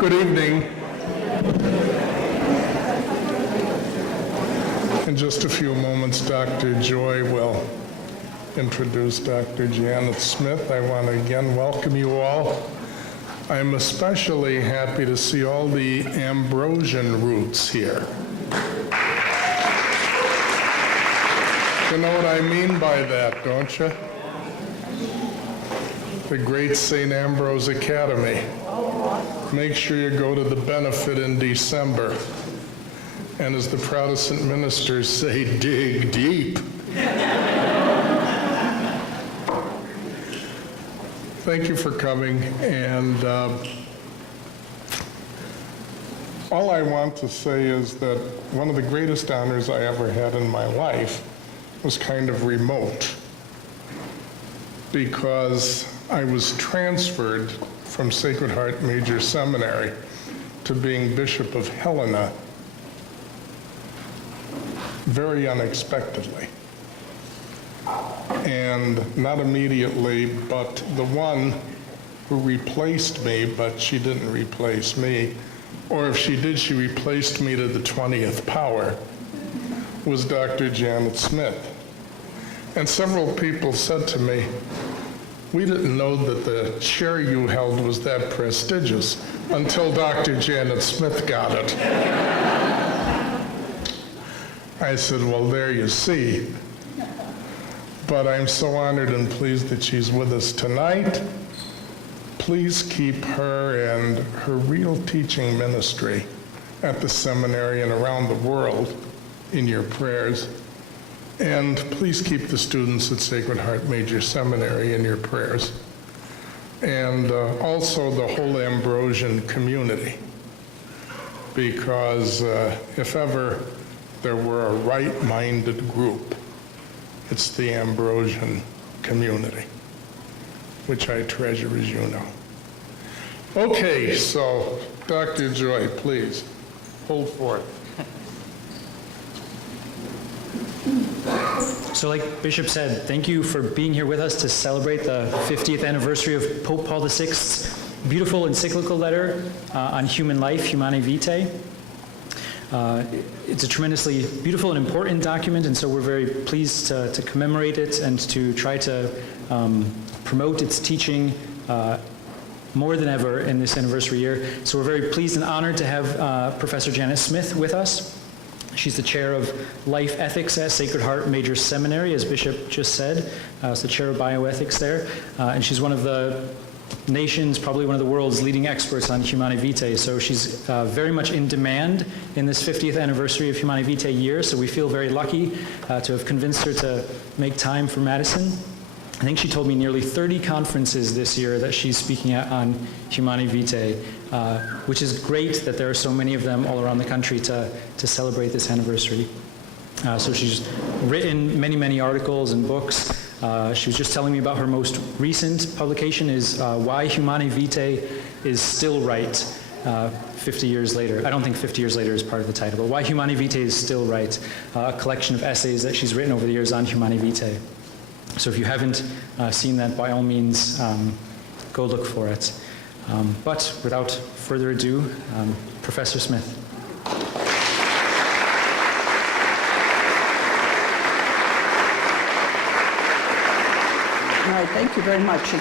Good evening. In just a few moments, Dr. Joy will introduce Dr. Janet Smith. I want to again welcome you all. I'm especially happy to see all the Ambrosian roots here. You know what I mean by that, don't you? The great St. Ambrose Academy. Make sure you go to the benefit in December. And as the Protestant ministers say, dig deep. Thank you for coming. And all I want to say is that one of the greatest honors I ever had in my life was kind of remote, because I was transferred from Sacred Heart Major Seminary to being Bishop of Helena very unexpectedly. And not immediately, but the one who replaced me, but she didn't replace me, or if she did, she replaced me to the 20th power, was Dr. Janet Smith. And several people said to me, we didn't know that the chair you held was that prestigious until Dr. Janet Smith got it. I said, well, there you see. But I'm so honored and pleased that she's with us tonight. Please keep her and her real teaching ministry at the seminary and around the world in your prayers. And please keep the students at Sacred Heart Major Seminary in your prayers. And also the whole Ambrosian community. Because if ever there were a right-minded group, it's the Ambrosian community, which I treasure, as you know. Okay, so Dr. Joy, please, hold forth. So like Bishop said, thank you for being here with us to celebrate the 50th anniversary of Pope Paul VI's beautiful encyclical letter on human life, Humanae Vitae. It's a tremendously beautiful and important document, and so we're very pleased to commemorate it and to try to promote its teaching more than ever in this anniversary year. So we're very pleased and honored to have Professor Janet Smith with us. She's the chair of life ethics at Sacred Heart Major Seminary, as Bishop just said. It's the chair of bioethics there. And she's one of the nation's, probably one of the world's leading experts on Humanae Vitae. So she's very much in demand in this 50th anniversary of Humanae Vitae year. So we feel very lucky to have convinced her to make time for Madison. I think she told me nearly 30 conferences this year that she's speaking at on Humanae Vitae, which is great that there are so many of them all around the country to celebrate this anniversary. So she's written many, many articles and books. She was just telling me about her most recent publication is Why Humanae Vitae is Still Right 50 years later. I don't think 50 years later is part of the title, but Why Humanae Vitae is Still Right, a collection of essays that she's written over the years on Humanae Vitae. So if you haven't seen that, by all means, go look for it. But without further ado, Professor Smith. All right, thank you very much.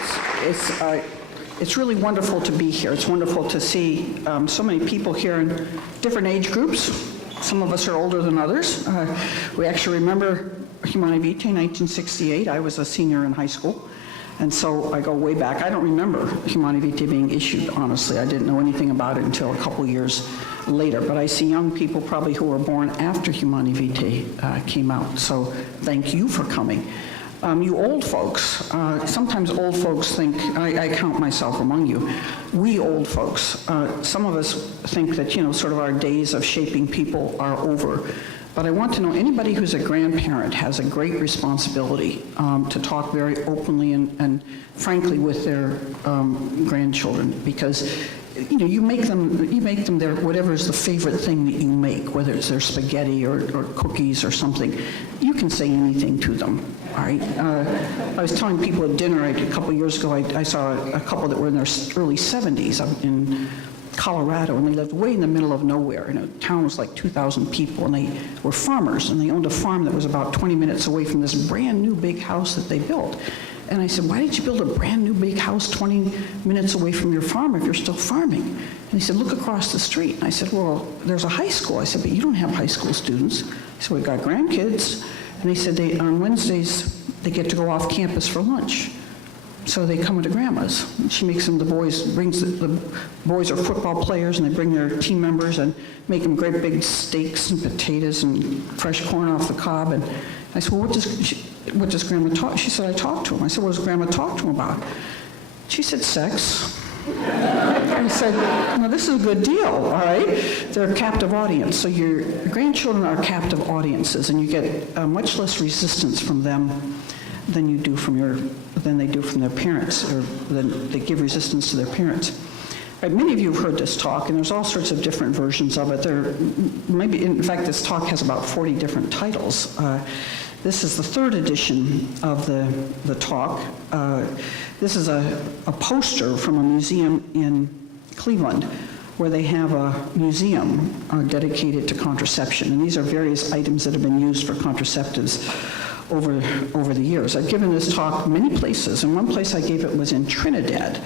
It's really wonderful to be here. It's wonderful to see so many people here in different age groups. Some of us are older than others. We actually remember Humanae Vitae, 1968. I was a senior in high school, and so I go way back. I don't remember Humanae Vitae being issued, honestly. I didn't know anything about it until a couple years later, but I see young people probably who were born after Humanae Vitae came out, so thank you for coming. You old folks, sometimes old folks think, I count myself among you, we old folks, some of us think that, sort of our days of shaping people are over. But I want to know, anybody who's a grandparent has a great responsibility to talk very openly and frankly with their grandchildren, because you make them their whatever is the favorite thing that you make, whether it's their spaghetti or cookies or something. You can say anything to them, all right? I was telling people at dinner a couple years ago, I saw a couple that were in their early 70s in Colorado, and they lived way in the middle of nowhere. And the town was like 2,000 people, and they were farmers, and they owned a farm that was about 20 minutes away from this brand new big house that they built. And I said, why did you build a brand new big house 20 minutes away from your farm if you're still farming? And he said, look across the street. And I said, well, there's a high school. I said, but you don't have high school students. He said, we've got grandkids. And he said, on Wednesdays, they get to go off campus for lunch. So they come to grandma's. She makes them, the boys are football players, and they bring their team members and make them great big steaks and potatoes and fresh corn off the cob. And I said, well, what does Grandma talk? She said, I talked to him. I said, what does Grandma talk to him about? She said, sex. I said, well, this is a good deal, all right? They're a captive audience. So your grandchildren are captive audiences, and you get much less resistance from them than you do from than they do from their parents, or than they give resistance to their parents. Right, many of you have heard this talk, and there's all sorts of different versions of it. In fact, this talk has about 40 different titles. This is the third edition of the talk. This is a poster from a museum in Cleveland, where they have a museum dedicated to contraception. And these are various items that have been used for contraceptives over the years. I've given this talk many places, and one place I gave it was in Trinidad.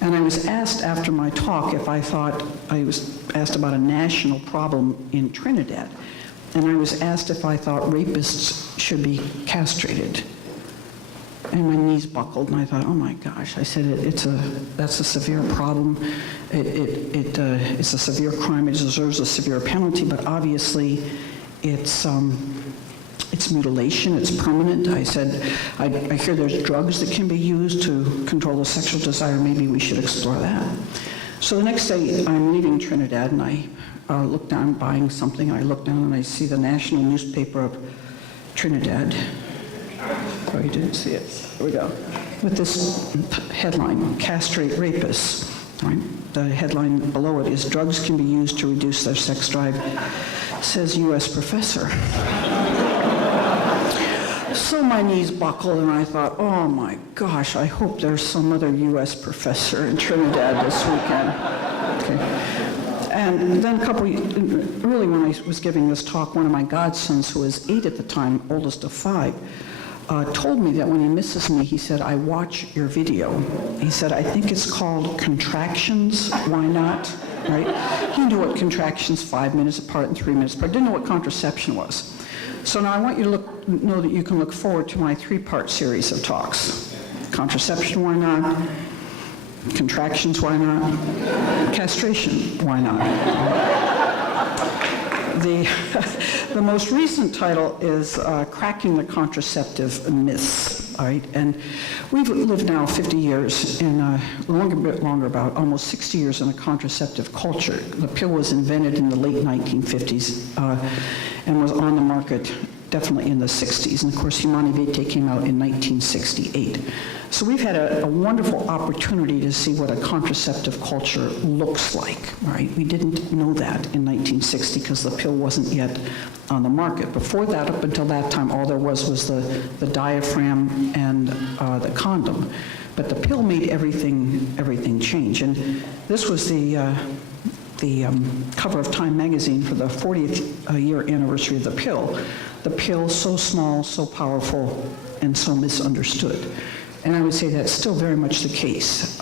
And I was asked after my talk if I was asked about a national problem in Trinidad. And I was asked if I thought rapists should be castrated. And my knees buckled, and I thought, oh my gosh. I said, that's a severe problem. It's a severe crime. It deserves a severe penalty, but obviously it's mutilation, it's permanent. I said, I hear there's drugs that can be used to control the sexual desire. Maybe we should explore that. So the next day, I'm leaving Trinidad, and I look down, buying something. I look down, and I see the national newspaper of Trinidad. Oh, you didn't see it. Here we go. With this headline, Castrate Rapists. Right? The headline below it is, drugs can be used to reduce their sex drive, says U.S. professor. So my knees buckled, and I thought, oh my gosh, I hope there's some other U.S. professor in Trinidad this weekend. Okay. And then early when I was giving this talk, one of my godsons, who was 8 at the time, oldest of 5, told me that when he misses me, he said, I watch your video. He said, I think it's called Contractions, why not? Right? He knew what contractions 5 minutes apart and 3 minutes apart, didn't know what contraception was. So now I want you to know that you can look forward to my 3-part series of talks. Contraception, why not? Contractions, why not? Castration, why not? The most recent title is Cracking the Contraceptive Myths, all right? And we've lived now 50 years in a bit longer, about almost 60 years in a contraceptive culture. The pill was invented in the late 1950s and was on the market definitely in the 60s. And of course, Humanae Vitae came out in 1968. So we've had a wonderful opportunity to see what a contraceptive culture looks like, right? We didn't know that in 1960 because the pill wasn't yet on the market. Before that, up until that time, all there was the diaphragm and the condom. But the pill made everything change. And this was the cover of Time magazine for the 40th year anniversary of the pill. The pill, so small, so powerful, and so misunderstood. And I would say that's still very much the case.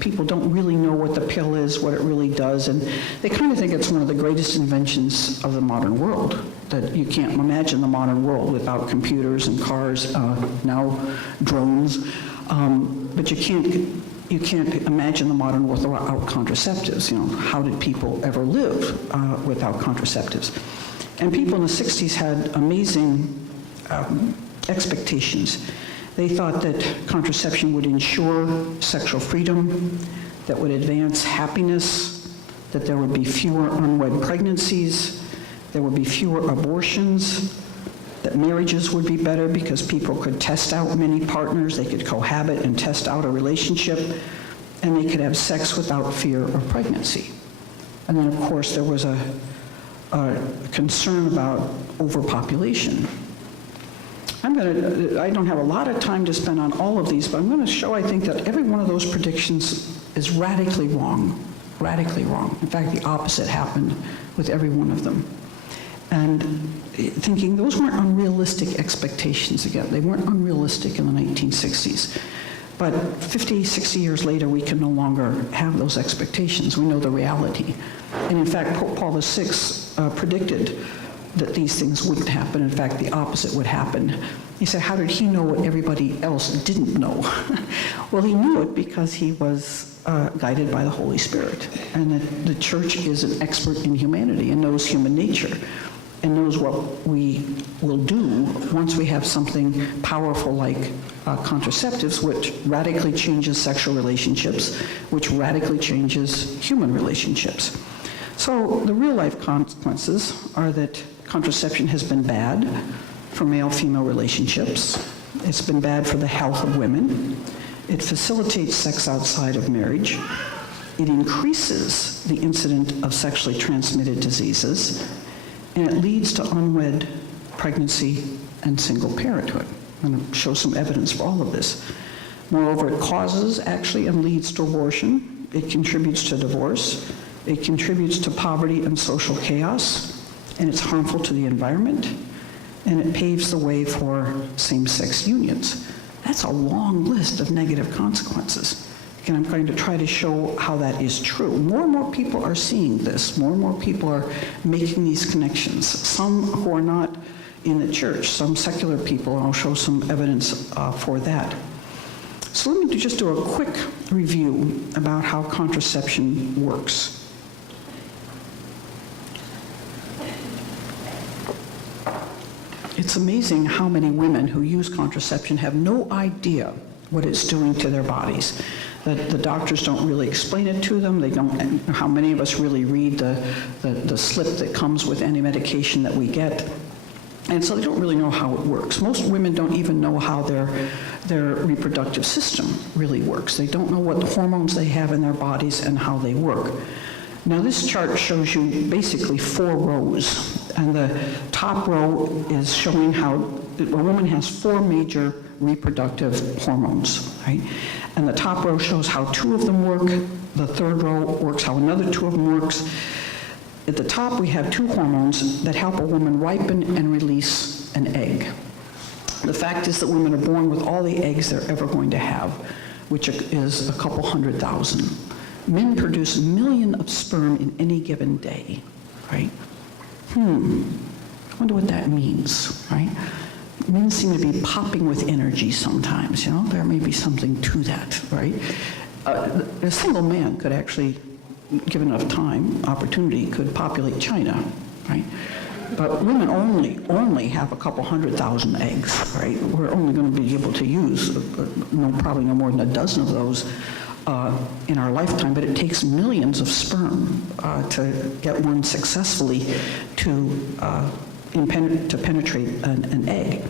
People don't really know what the pill is, what it really does, and they kind of think it's one of the greatest inventions of the modern world, that you can't imagine the modern world without computers and cars, now drones, but you can't imagine the modern world without contraceptives. You know, how did people ever live without contraceptives? And people in the 60s had amazing expectations. They thought that contraception would ensure sexual freedom, that would advance happiness, that there would be fewer unwed pregnancies, there would be fewer abortions, that marriages would be better because people could test out many partners, they could cohabit and test out a relationship, and they could have sex without fear of pregnancy. And then, of course, there was a concern about overpopulation. I don't have a lot of time to spend on all of these, but I'm going to show, I think, that every one of those predictions is radically wrong. radically wrong. In fact, the opposite happened with every one of them. And thinking those weren't unrealistic expectations again. They weren't unrealistic in the 1960s. But 50, 60 years later, we can no longer have those expectations. We know the reality. And in fact, Pope Paul VI predicted that these things wouldn't happen. In fact, the opposite would happen. He said, how did he know what everybody else didn't know? Well, he knew it because he was guided by the Holy Spirit. And the church is an expert in humanity and knows human nature and knows what we will do once we have something powerful like contraceptives, which radically changes sexual relationships, which radically changes human relationships. So the real-life consequences are that contraception has been bad for male-female relationships. It's been bad for the health of women. It facilitates sex outside of marriage. It increases the incidence of sexually transmitted diseases, and it leads to unwed pregnancy and single parenthood. I'm going to show some evidence for all of this. Moreover, it causes actually and leads to abortion. It contributes to divorce. It contributes to poverty and social chaos, and it's harmful to the environment, and it paves the way for same-sex unions. That's a long list of negative consequences. And I'm going to try to show how that is true. More and more people are seeing this. More and more people are making these connections. Some who are not in the church, some secular people, and I'll show some evidence for that. So let me just do a quick review about how contraception works. It's amazing how many women who use contraception have no idea what it's doing to their bodies. The doctors don't really explain it to them. They don't. How many of us really read the slip that comes with any medication that we get? And so they don't really know how it works. Most women don't even know how their reproductive system really works. They don't know what hormones they have in their bodies and how they work. Now this chart shows you basically 4 rows, and the top row is showing how a woman has 4 major reproductive hormones, right? And the top row shows how 2 of them work. The third row works how another 2 of them works. At the top, we have 2 hormones that help a woman ripen and release an egg. The fact is that women are born with all the eggs they're ever going to have, which is a couple 100,000. Men produce 1 million of sperm in any given day, right? I wonder what that means, right? Men seem to be popping with energy sometimes, you know? There may be something to that, right? A single man could actually, given enough time, opportunity, could populate China, right? But women only have a couple 100,000 eggs, right? We're only going to be able to use probably no more than a dozen of those in our lifetime, but it takes millions of sperm to get one successfully to penetrate an egg.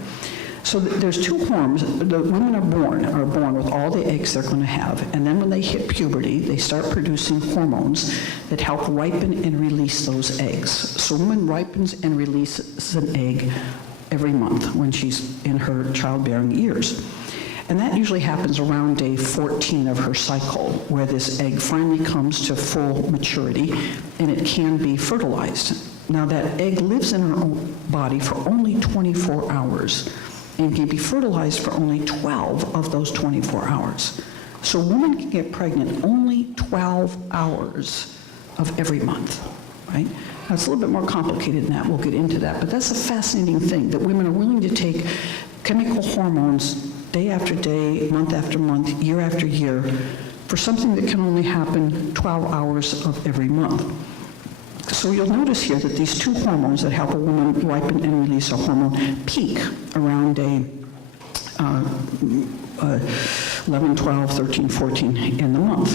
So there's 2 hormones. The women are born with all the eggs they're going to have, and then when they hit puberty, they start producing hormones that help ripen and release those eggs. So a woman ripens and releases an egg every month when she's in her childbearing years. And that usually happens around day 14 of her cycle, where this egg finally comes to full maturity, and it can be fertilized. Now that egg lives in her own body for only 24 hours and can be fertilized for only 12 of those 24 hours. So a woman can get pregnant only 12 hours of every month, right? Now it's a little bit more complicated than that. We'll get into that, but that's a fascinating thing, that women are willing to take chemical hormones day after day, month after month, year after year, for something that can only happen 12 hours of every month. So you'll notice here that these 2 hormones that help a woman ripen and release a hormone peak around day 11, 12, 13, 14 in the month.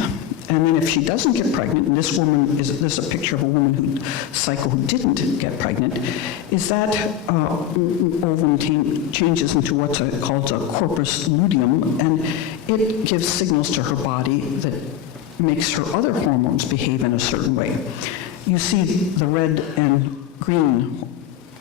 And then if she doesn't get pregnant, and this is a picture of a woman who didn't get pregnant, is that ovum changes into what's called a corpus luteum, and it gives signals to her body that makes her other hormones behave in a certain way. You see the red and green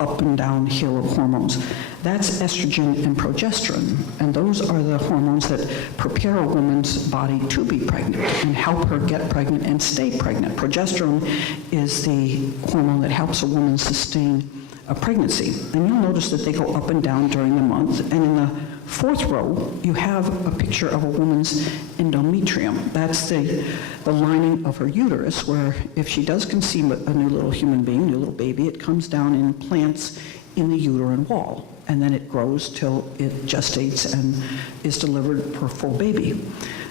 up and down hill of hormones. That's estrogen and progesterone, and those are the hormones that prepare a woman's body to be pregnant and help her get pregnant and stay pregnant. Progesterone is the hormone that helps a woman sustain a pregnancy. And you'll notice that they go up and down during the month. And in the fourth row, you have a picture of a woman's endometrium. That's the lining of her uterus, where if she does conceive a new little human being, new little baby, it comes down and plants in the uterine wall. And then it grows till it gestates and is delivered her full baby.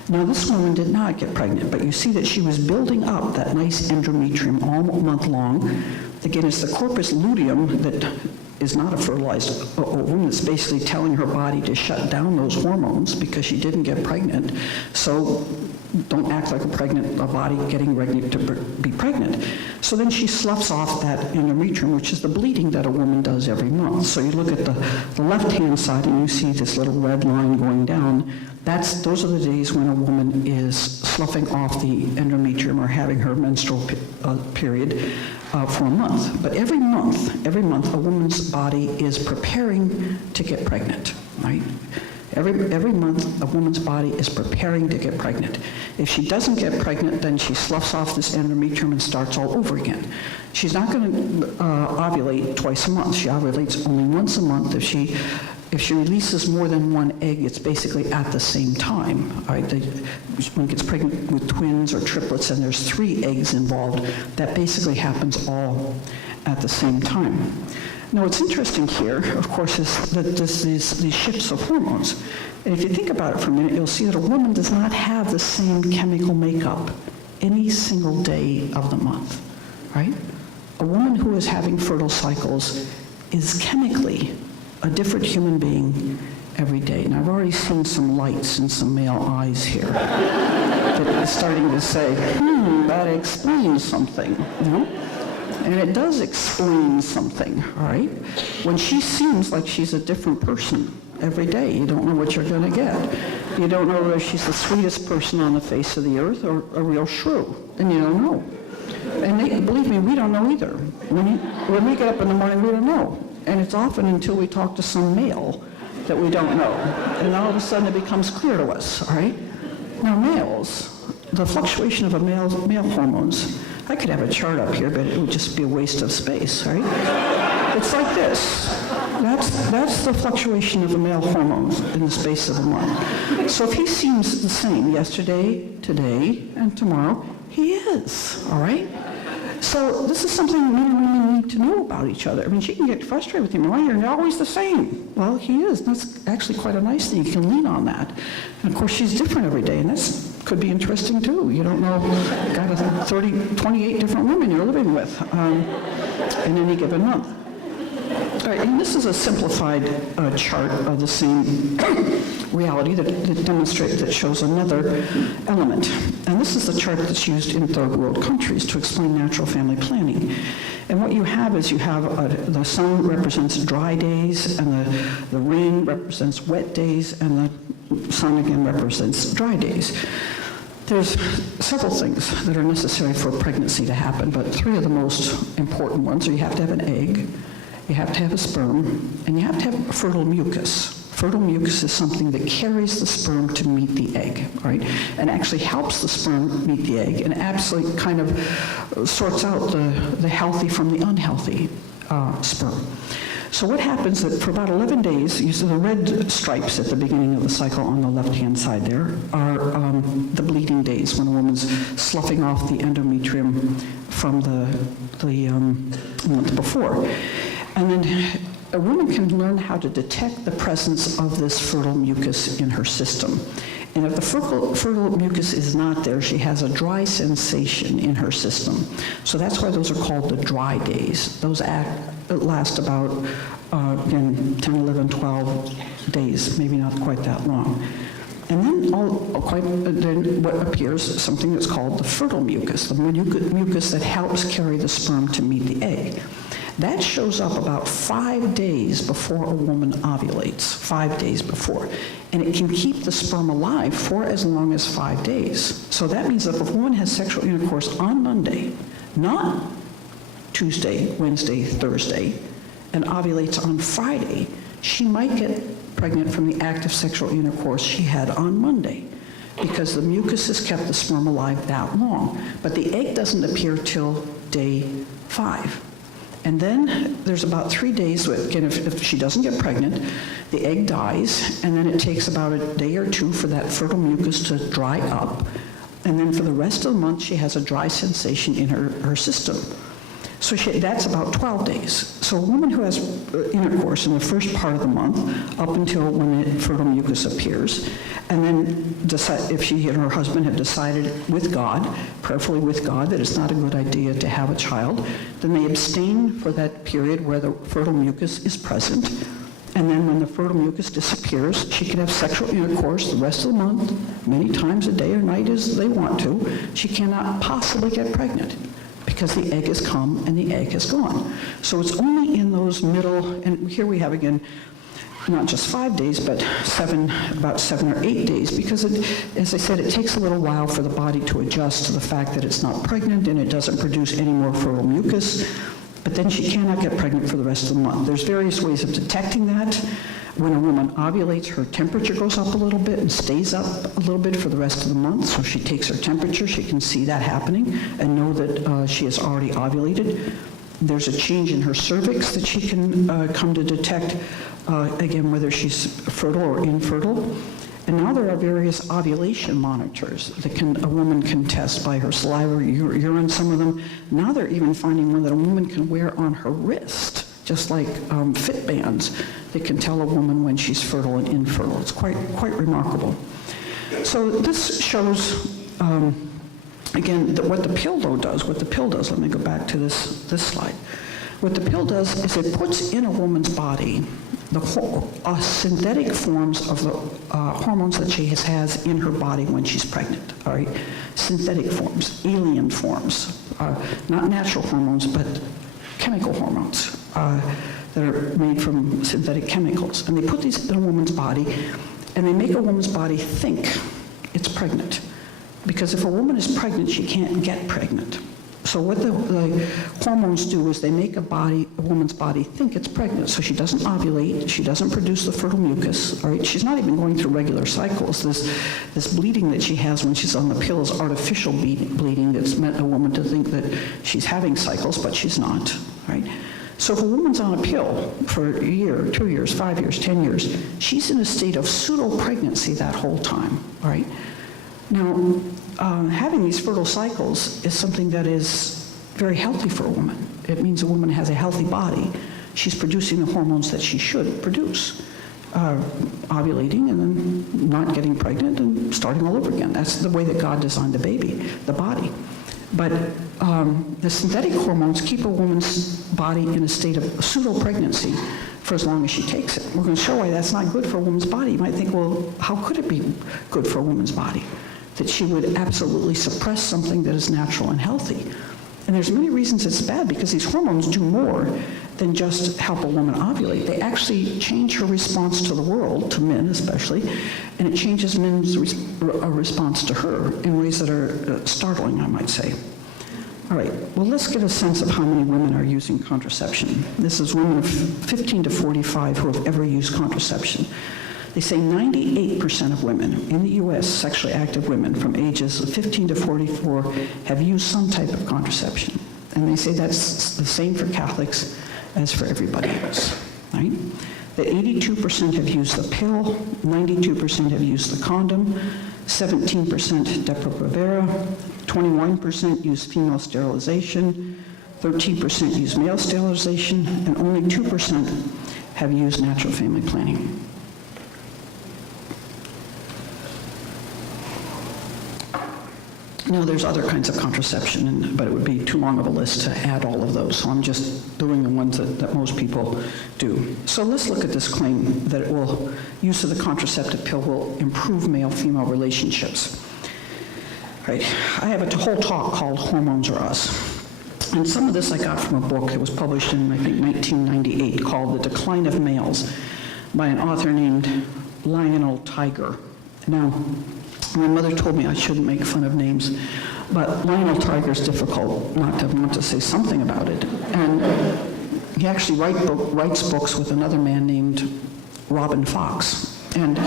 Now, this woman did not get pregnant, but you see that she was building up that nice endometrium all month long. Again, it's the corpus luteum that is not a fertilized ovum. It's basically telling her body to shut down those hormones because she didn't get pregnant. So don't act like a body getting ready to be pregnant. So then she sloughs off that endometrium, which is the bleeding that a woman does every month. So you look at the left-hand side and you see this little red line going down. Those are the days when a woman is sloughing off the endometrium or having her menstrual period for a month. But every month, a woman's body is preparing to get pregnant, right? Every month, a woman's body is preparing to get pregnant. If she doesn't get pregnant, then she sloughs off this endometrium and starts all over again. She's not going to ovulate twice a month. She ovulates only once a month. If she releases more than one egg, it's basically at the same time. Right? One gets pregnant with twins or triplets and there's 3 eggs involved. That basically happens all at the same time. Now, what's interesting here, of course, is that there's these shifts of hormones. And if you think about it for a minute, you'll see that a woman does not have the same chemical makeup any single day of the month, right? A woman who is having fertile cycles is chemically a different human being every day. And I've already seen some lights in some male eyes here that are starting to say, that explains something, you know? And it does explain something, all right? When she seems like she's a different person every day, you don't know what you're going to get. You don't know whether she's the sweetest person on the face of the earth or a real shrew, and you don't know. And believe me, we don't know either. When we get up in the morning, we don't know. And it's often until we talk to some male that we don't know. And all of a sudden it becomes clear to us, all right? Now, males, the fluctuation of a male hormones, I could have a chart up here, but it would just be a waste of space, right? It's like this. That's the fluctuation of the male hormones in the space of a month. So if he seems the same yesterday, today, and tomorrow, he is, all right? So this is something men and women need to know about each other. I mean, she can get frustrated with him. Why, you're always the same. Well, he is. That's actually quite a nice thing. You can lean on that. And of course, she's different every day, and that could be interesting too. You don't know, got 28 different women you're living with in any given month. All right, and this is a simplified chart of the same reality that shows another element. And this is the chart that's used in third world countries to explain natural family planning. And what you have is the sun represents dry days, and the rain represents wet days, and the sun again represents dry days. There's several things that are necessary for a pregnancy to happen, but 3 of the most important ones are you have to have an egg, you have to have a sperm, and you have to have fertile mucus. Fertile mucus is something that carries the sperm to meet the egg, right? And actually helps the sperm meet the egg and absolutely kind of sorts out the healthy from the unhealthy sperm. So what happens is that for about 11 days, you see the red stripes at the beginning of the cycle on the left-hand side there are the bleeding days when a woman's sloughing off the endometrium from the month before. And then a woman can learn how to detect the presence of this fertile mucus in her system. And if the fertile mucus is not there, she has a dry sensation in her system. So that's why those are called the dry days. Those last about, 10, 11, 12 days, maybe not quite that long. And then what appears is something that's called the fertile mucus, the mucus that helps carry the sperm to meet the egg. That shows up about 5 days before a woman ovulates, 5 days before. And it can keep the sperm alive for as long as 5 days. So that means that if a woman has sexual intercourse on Monday, not Tuesday, Wednesday, Thursday, and ovulates on Friday, she might get pregnant from the act of sexual intercourse she had on Monday, because the mucus has kept the sperm alive that long. But the egg doesn't appear till day 5. And then there's about 3 days, again, if she doesn't get pregnant, the egg dies, and then it takes about a day or 2 for that fertile mucus to dry up. And then for the rest of the month, she has a dry sensation in her system. So that's about 12 days. So a woman who has intercourse in the first part of the month, up until when the fertile mucus appears, and then if she and her husband have decided with God, prayerfully with God, that it's not a good idea to have a child, then they abstain for that period where the fertile mucus is present. And then when the fertile mucus disappears, she can have sexual intercourse the rest of the month, many times a day or night as they want to. She cannot possibly get pregnant, because the egg has come and the egg has gone. So it's only in those middle, and here we have again, not just 5 days, but about 7 or 8 days, because as I said, it takes a little while for the body to adjust to the fact that it's not pregnant and it doesn't produce any more fertile mucus, but then she cannot get pregnant for the rest of the month. There's various ways of detecting that. When a woman ovulates, her temperature goes up a little bit and stays up a little bit for the rest of the month. So if she takes her temperature, she can see that happening and know that she has already ovulated. There's a change in her cervix that she can come to detect, again, whether she's fertile or infertile. And now there are various ovulation monitors that a woman can test by her saliva or urine, some of them. Now they're even finding one that a woman can wear on her wrist, just like fit bands that can tell a woman when she's fertile and infertile. It's quite remarkable. So this shows, again, what the pill does. Let me go back to this slide. What the pill does is it puts in a woman's body the synthetic forms of the hormones that she has in her body when she's pregnant, all right? Synthetic forms, alien forms, not natural hormones, but chemical hormones that are made from synthetic chemicals. And they put these in a woman's body, and they make a woman's body think it's pregnant. Because if a woman is pregnant, she can't get pregnant. So what the hormones do is they make a woman's body think it's pregnant. So she doesn't ovulate, she doesn't produce the fertile mucus, all right? She's not even going through regular cycles. This bleeding that she has when she's on the pill is artificial bleeding that's meant a woman to think that she's having cycles, but she's not, right? So if a woman's on a pill for a year, 2 years, 5 years, 10 years, she's in a state of pseudo-pregnancy that whole time, all right? Now, having these fertile cycles is something that is very healthy for a woman. It means a woman has a healthy body. She's producing the hormones that she should produce, ovulating and then not getting pregnant and starting all over again. That's the way that God designed the body. But the synthetic hormones keep a woman's body in a state of pseudo-pregnancy for as long as she takes it. We're going to show why that's not good for a woman's body. You might think, well, how could it be good for a woman's body? That she would absolutely suppress something that is natural and healthy. And there's many reasons it's bad, because these hormones do more than just help a woman ovulate. They actually change her response to the world, to men especially, and it changes men's response to her in ways that are startling, I might say. All right, well, let's get a sense of how many women are using contraception. This is women of 15 to 45 who have ever used contraception. They say 98% of women in the U.S., sexually active women from ages 15 to 44, have used some type of contraception. And they say that's the same for Catholics as for everybody else, right? That 82% have used the pill, 92% have used the condom, 17% Depo-Provera, 21% use female sterilization, 13% use male sterilization, and only 2% have used natural family planning. Now, there's other kinds of contraception, but it would be too long of a list to add all of those, so I'm just doing the ones that most people do. So let's look at this claim that use of the contraceptive pill will improve male-female relationships. Right. I have a whole talk called Hormones Are Us. And some of this I got from a book that was published in, I think, 1998 called The Decline of Males by an author named Lionel Tiger. Now, my mother told me I shouldn't make fun of names, but Lionel Tiger is difficult not to want to say something about it. And He actually writes books with another man named Robin Fox. And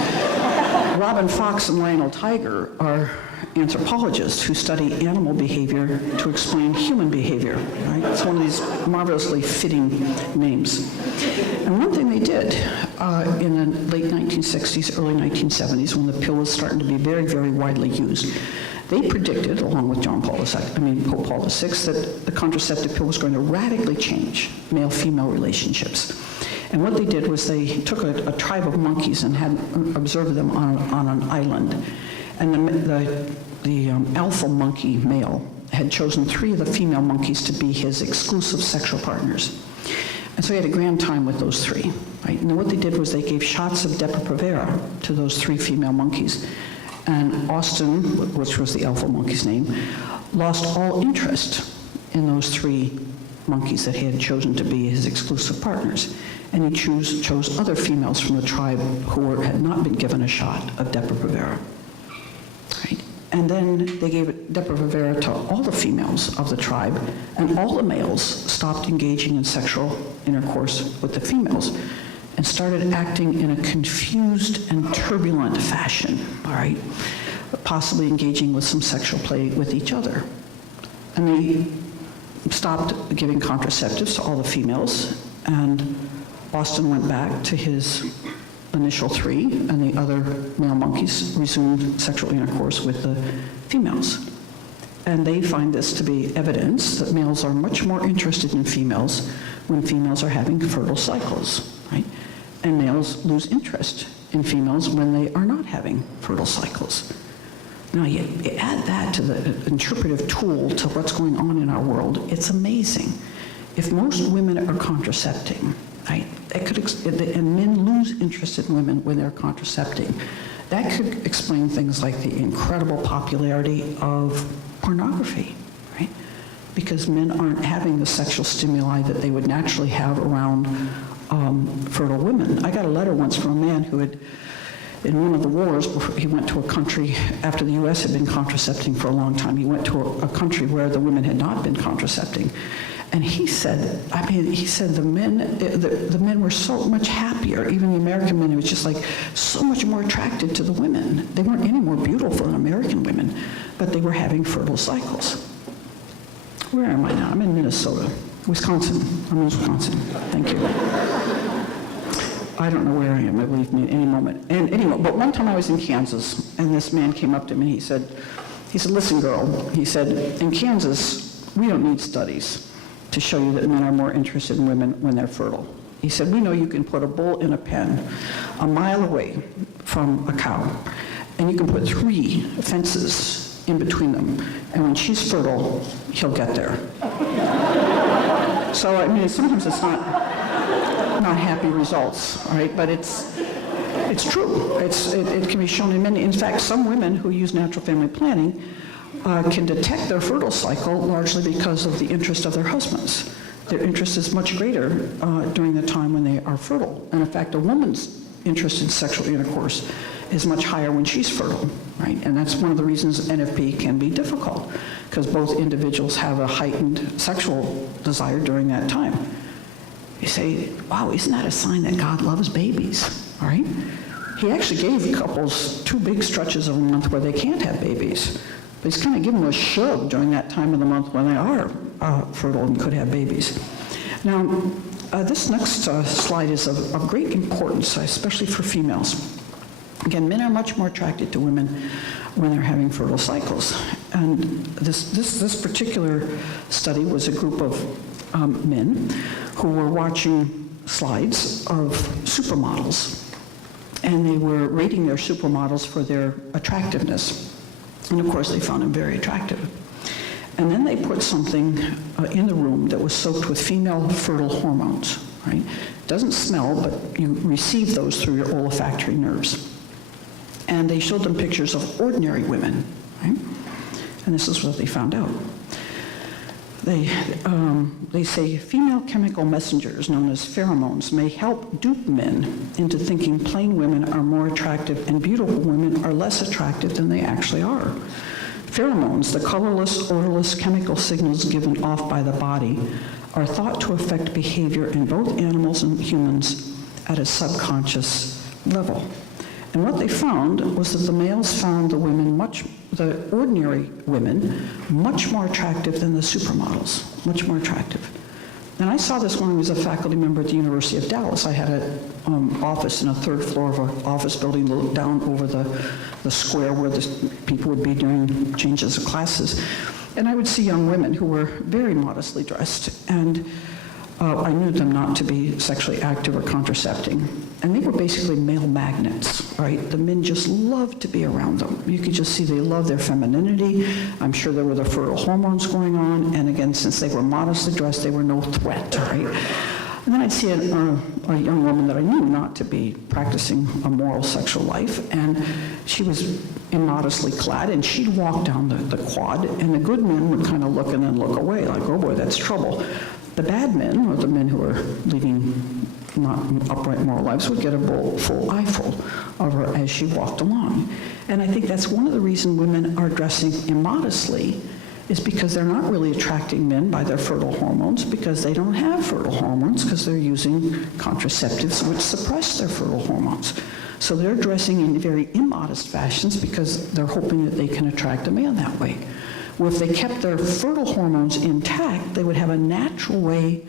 Robin Fox and Lionel Tiger are anthropologists who study animal behavior to explain human behavior, right? It's one of these marvelously fitting names. And one thing they did in the late 1960s, early 1970s, when the pill was starting to be very, very widely used, they predicted, along with Pope Paul VI, that the contraceptive pill was going to radically change male-female relationships. And what they did was they took a tribe of monkeys and had observed them on an island. And the alpha monkey male had chosen 3 of the female monkeys to be his exclusive sexual partners. And so he had a grand time with those 3. Right? And what they did was they gave shots of Depo-Provera to those 3 female monkeys. And Austin, which was the alpha monkey's name, lost all interest in those 3 monkeys that he had chosen to be his exclusive partners. And he chose other females from the tribe who had not been given a shot of Depo-Provera. Right? And then they gave Depo-Provera to all the females of the tribe, and all the males stopped engaging in sexual intercourse with the females and started acting in a confused and turbulent fashion, all right? Possibly engaging with some sexual play with each other. And they stopped giving contraceptives to all the females, and Austin went back to his initial 3, and the other male monkeys resumed sexual intercourse with the females. And they find this to be evidence that males are much more interested in females when females are having fertile cycles, right? And males lose interest in females when they are not having fertile cycles. Now, you add that to the interpretive tool to what's going on in our world, it's amazing. If most women are contracepting, right, and men lose interest in women when they're contracepting, that could explain things like the incredible popularity of pornography, right? Because men aren't having the sexual stimuli that they would naturally have around fertile women. I got a letter once from a man who had, in one of the wars, he went to a country after the U.S. had been contracepting for a long time. He went to a country where the women had not been contracepting. And he said, the men were so much happier, even the American men, it was just like so much more attracted to the women. They weren't any more beautiful than American women, but they were having fertile cycles. Where am I now? I'm in Minnesota. Wisconsin. I'm in Wisconsin. Thank you. I don't know where I am. I believe me at any moment. And anyway, but one time I was in Kansas, and this man came up to me. He said, listen, girl. He said, in Kansas, we don't need studies to show you that men are more interested in women when they're fertile. He said, we know you can put a bull in a pen a mile away from a cow, and you can put 3 fences in between them, and when she's fertile, he'll get there. So, I mean, sometimes it's not happy results, all right, but it's true. It can be shown in many. In fact, some women who use natural family planning can detect their fertile cycle largely because of the interest of their husbands. Their interest is much greater during the time when they are fertile. And in fact, a woman's interest in sexual intercourse is much higher when she's fertile, right? And that's one of the reasons NFP can be difficult, because both individuals have a heightened sexual desire during that time. You say, wow, isn't that a sign that God loves babies, all right? He actually gave couples 2 big stretches of a month where they can't have babies. But he's kind of given them a shove during that time of the month when they are fertile and could have babies. Now, this next slide is of great importance, especially for females. Again, men are much more attracted to women when they're having fertile cycles. And this particular study was a group of men who were watching slides of supermodels. And they were rating their supermodels for their attractiveness. And of course, they found them very attractive. And then they put something in the room that was soaked with female fertile hormones, right? It doesn't smell, but you receive those through your olfactory nerves. And they showed them pictures of ordinary women, right? And this is what they found out. They say female chemical messengers known as pheromones may help dupe men into thinking plain women are more attractive and beautiful women are less attractive than they actually are. Pheromones, the colorless, odorless chemical signals given off by the body, are thought to affect behavior in both animals and humans at a subconscious level. And what they found was that the males found the ordinary women, much more attractive than the supermodels, much more attractive. And I saw this when I was a faculty member at the University of Dallas. I had an office in a third floor of an office building that looked down over the square where the people would be doing changes of classes. And I would see young women who were very modestly dressed, and I knew them not to be sexually active or contracepting. And they were basically male magnets, right? The men just loved to be around them. You could just see they loved their femininity. I'm sure there were the fertile hormones going on. And again, since they were modestly dressed, they were no threat, right? And then I'd see a young woman that I knew not to be practicing a moral sexual life, and she was immodestly clad, and she'd walk down the quad, and the good men would kind of look and then look away, like, oh boy, that's trouble. The bad men, or the men who were leading not upright moral lives, would get a full eyeful of her as she walked along. And I think that's one of the reasons women are dressing immodestly, is because they're not really attracting men by their fertile hormones, because they don't have fertile hormones, because they're using contraceptives which suppress their fertile hormones. So they're dressing in very immodest fashions because they're hoping that they can attract a man that way. Well, if they kept their fertile hormones intact, they would have a natural way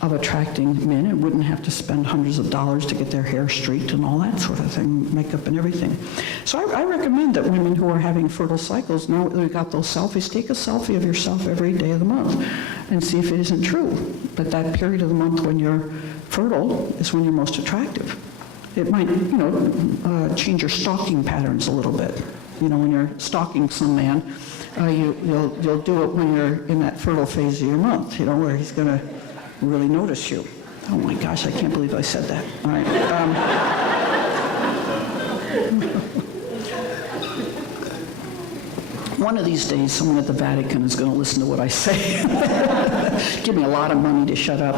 of attracting men and wouldn't have to spend hundreds of dollars to get their hair streaked and all that sort of thing, makeup and everything. So I recommend that women who are having fertile cycles, now that we've got those selfies, take a selfie of yourself every day of the month and see if it isn't true. But that period of the month when you're fertile is when you're most attractive. It might, change your stalking patterns a little bit. When you're stalking some man, you'll do it when you're in that fertile phase of your month, where he's going to really notice you. Oh my gosh, I can't believe I said that. All right. One of these days, someone at the Vatican is going to listen to what I say. Give me a lot of money to shut up.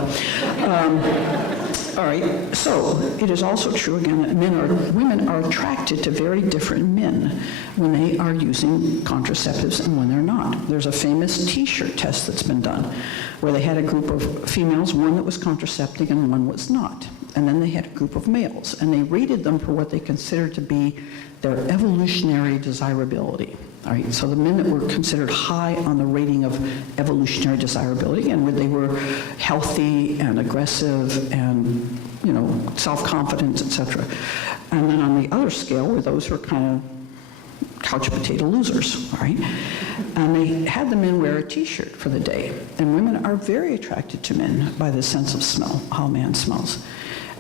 All right, so it is also true, again, that women are attracted to very different men when they are using contraceptives and when they're not. There's a famous T-shirt test that's been done where they had a group of females, one that was contracepting and one was not. And then they had a group of males, and they rated them for what they considered to be their evolutionary desirability. All right, so the men that were considered high on the rating of evolutionary desirability, and where they were healthy and aggressive and, self-confident, etc. And then on the other scale were those who were kind of couch potato losers, all right? And they had the men wear a T-shirt for the day. And women are very attracted to men by the sense of smell, how a man smells.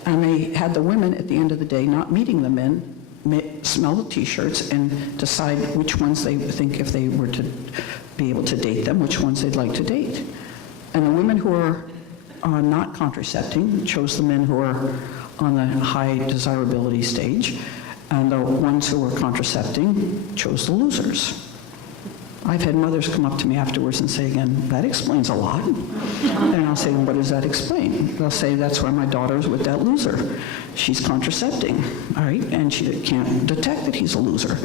And they had the women at the end of the day, not meeting the men, smell the T-shirts and decide which ones they think, if they were to be able to date them, which ones they'd like to date. And the women who are not contracepting chose the men who are on the high desirability stage, and the ones who were contracepting chose the losers. I've had mothers come up to me afterwards and say again, that explains a lot. And I'll say, well, what does that explain? They'll say, that's why my daughter's with that loser. She's contracepting, all right? And she can't detect that he's a loser.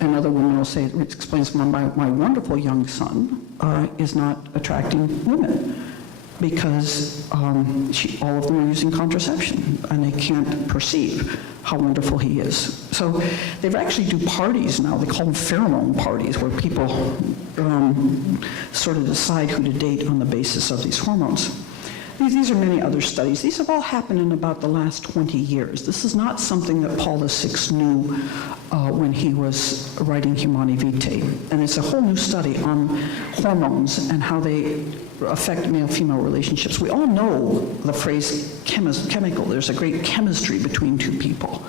And other women will say, it explains why my wonderful young son is not attracting women, because all of them are using contraception, and they can't perceive how wonderful he is. So they actually do parties now. They call them pheromone parties, where people sort of decide who to date on the basis of these hormones. These are many other studies. These have all happened in about the last 20 years. This is not something that Paul VI knew when he was writing Humanae Vitae. And it's a whole new study on hormones and how they affect male-female relationships. We all know the phrase chemical. There's a great chemistry between two people.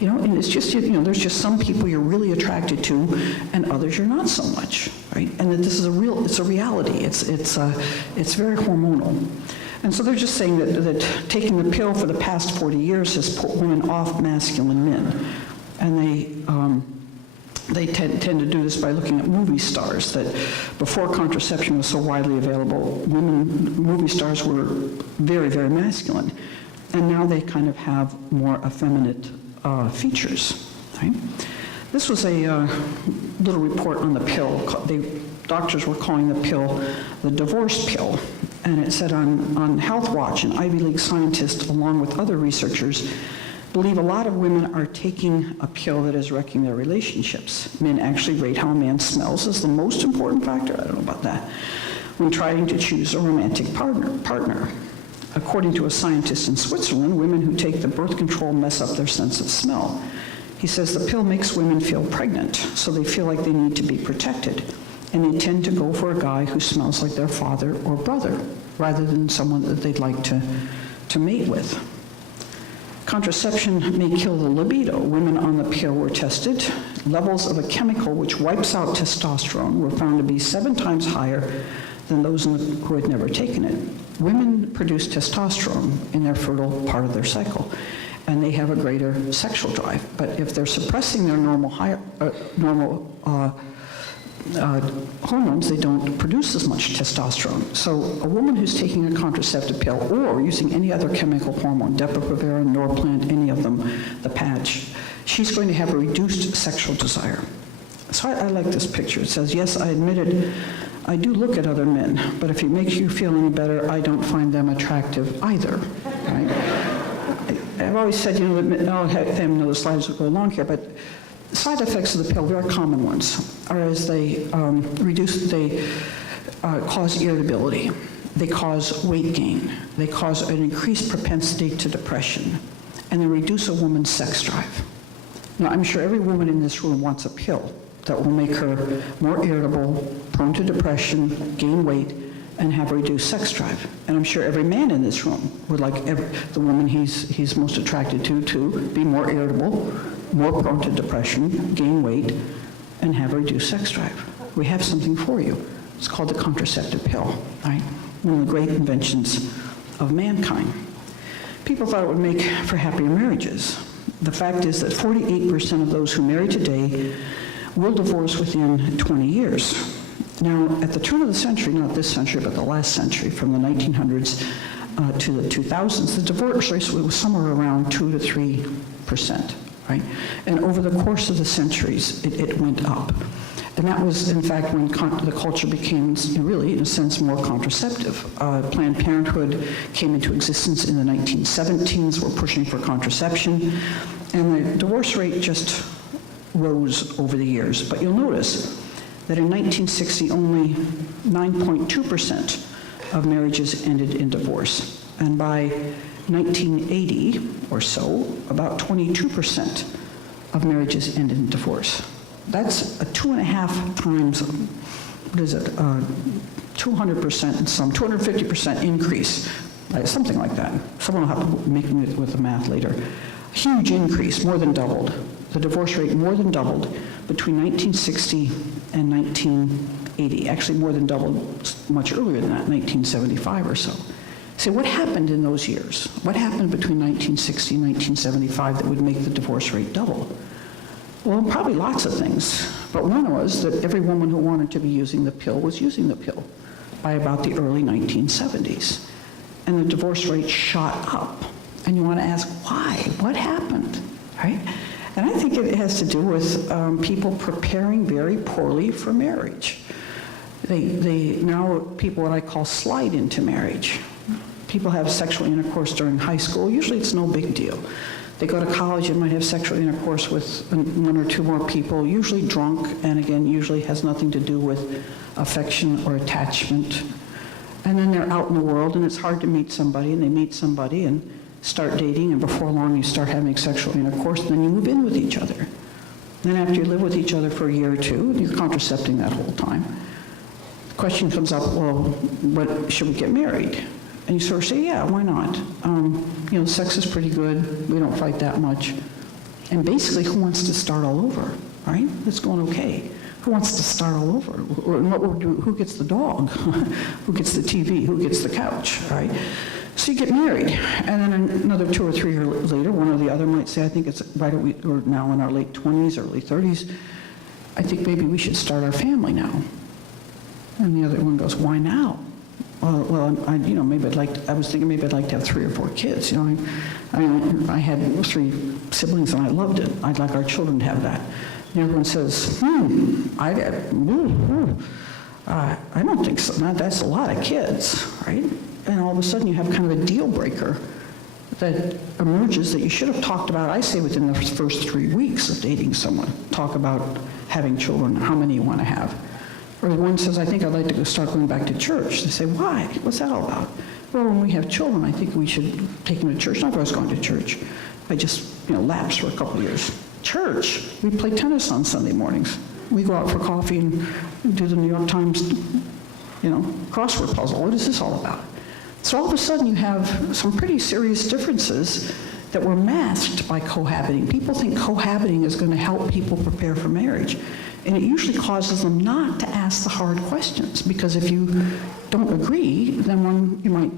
And it's just, there's just some people you're really attracted to and others you're not so much, right? And that this is it's a reality. It's very hormonal. And so they're just saying that taking the pill for the past 40 years has put women off masculine men. And they tend to do this by looking at movie stars, that before contraception was so widely available, movie stars were very, very masculine. And now they kind of have more effeminate features, right? This was a little report on the pill. Doctors were calling the pill the divorce pill. And it said on Health Watch, an Ivy League scientist, along with other researchers, believe a lot of women are taking a pill that is wrecking their relationships. Men actually rate how a man smells as the most important factor, I don't know about that, when trying to choose a romantic partner. According to a scientist in Switzerland, women who take the birth control mess up their sense of smell. He says the pill makes women feel pregnant, so they feel like they need to be protected, and they tend to go for a guy who smells like their father or brother, rather than someone that they'd like to mate with. Contraception may kill the libido. Women on the pill were tested. Levels of a chemical which wipes out testosterone were found to be 7 times higher than those who had never taken it. Women produce testosterone in their fertile part of their cycle, and they have a greater sexual drive. But if they're suppressing their normal hormones, they don't produce as much testosterone. So a woman who's taking a contraceptive pill or using any other chemical hormone, Depo-Provera, Norplant, any of them, the patch, she's going to have a reduced sexual desire. So I like this picture. It says, yes, I admit it, I do look at other men, but if it makes you feel any better, I don't find them attractive either, right? I've always said, I'll have the slides will go along here, but side effects of the pill, very common ones, are as they cause irritability, they cause weight gain, they cause an increased propensity to depression, and they reduce a woman's sex drive. Now, I'm sure every woman in this room wants a pill that will make her more irritable, prone to depression, gain weight, and have a reduced sex drive. And I'm sure every man in this room would like the woman he's most attracted to be more irritable, more prone to depression, gain weight, and have a reduced sex drive. We have something for you. It's called the contraceptive pill, right? One of the great inventions of mankind. People thought it would make for happier marriages. The fact is that 48% of those who marry today will divorce within 20 years. Now, at the turn of the century, not this century, but the last century, from the 1900s to the 2000s, the divorce rate was somewhere around 2 to 3%, right? And over the course of the centuries, it went up. And that was, in fact, when the culture became, really, in a sense, more contraceptive. Planned Parenthood came into existence in the 1917s. We're pushing for contraception. And the divorce rate just rose over the years. But you'll notice that in 1960, only 9.2% of marriages ended in divorce. And by 1980 or so, about 22% of marriages ended in divorce. That's a 2.5 times, 200% and some, 250% increase, something like that. Someone will have to make me with the math later. Huge increase, more than doubled. The divorce rate more than doubled between 1960 and 1980. Actually, more than doubled much earlier than that, 1975 or so. So what happened in those years? What happened between 1960 and 1975 that would make the divorce rate double? Well, probably lots of things. But one was that every woman who wanted to be using the pill was using the pill by about the early 1970s. And the divorce rate shot up. And you want to ask, why? What happened, right? And I think it has to do with people preparing very poorly for marriage. Now people, what I call, slide into marriage. People have sexual intercourse during high school. Usually it's no big deal. They go to college and might have sexual intercourse with 1 or 2 more people, usually drunk, and again, usually has nothing to do with affection or attachment. And then they're out in the world, and it's hard to meet somebody, and they meet somebody and start dating, and before long you start having sexual intercourse, and then you move in with each other. Then after you live with each other for a year or 2, you're contracepting that whole time. The question comes up, well, should we get married? And you sort of say, yeah, why not? Sex is pretty good. We don't fight that much. And basically, who wants to start all over, right? It's going okay. Who wants to start all over? Or who gets the dog? Who gets the TV? Who gets the couch, right? So you get married, and then another 2 or 3 years later, one or the other might say, I think it's right, we're now in our late 20s, early 30s, I think maybe we should start our family now. And the other one goes, why now? Maybe I was thinking maybe I'd like to have 3 or 4 kids. I had 3 siblings and I loved it. I'd like our children to have that. And everyone says, I don't think so. That's a lot of kids, right? And all of a sudden you have kind of a deal breaker that emerges that you should have talked about, I say, within the first 3 weeks of dating someone. Talk about having children, how many you want to have. Or one says, I think I'd like to start going back to church. They say, why? What's that all about? Well, when we have children, I think we should take them to church. Not that I was going to church. I just, lapsed for a couple of years. Church, we play tennis on Sunday mornings. We go out for coffee and do the New York Times, crossword puzzle. What is this all about? So all of a sudden you have some pretty serious differences that were masked by cohabiting. People think cohabiting is going to help people prepare for marriage. And it usually causes them not to ask the hard questions, because if you don't agree, then you might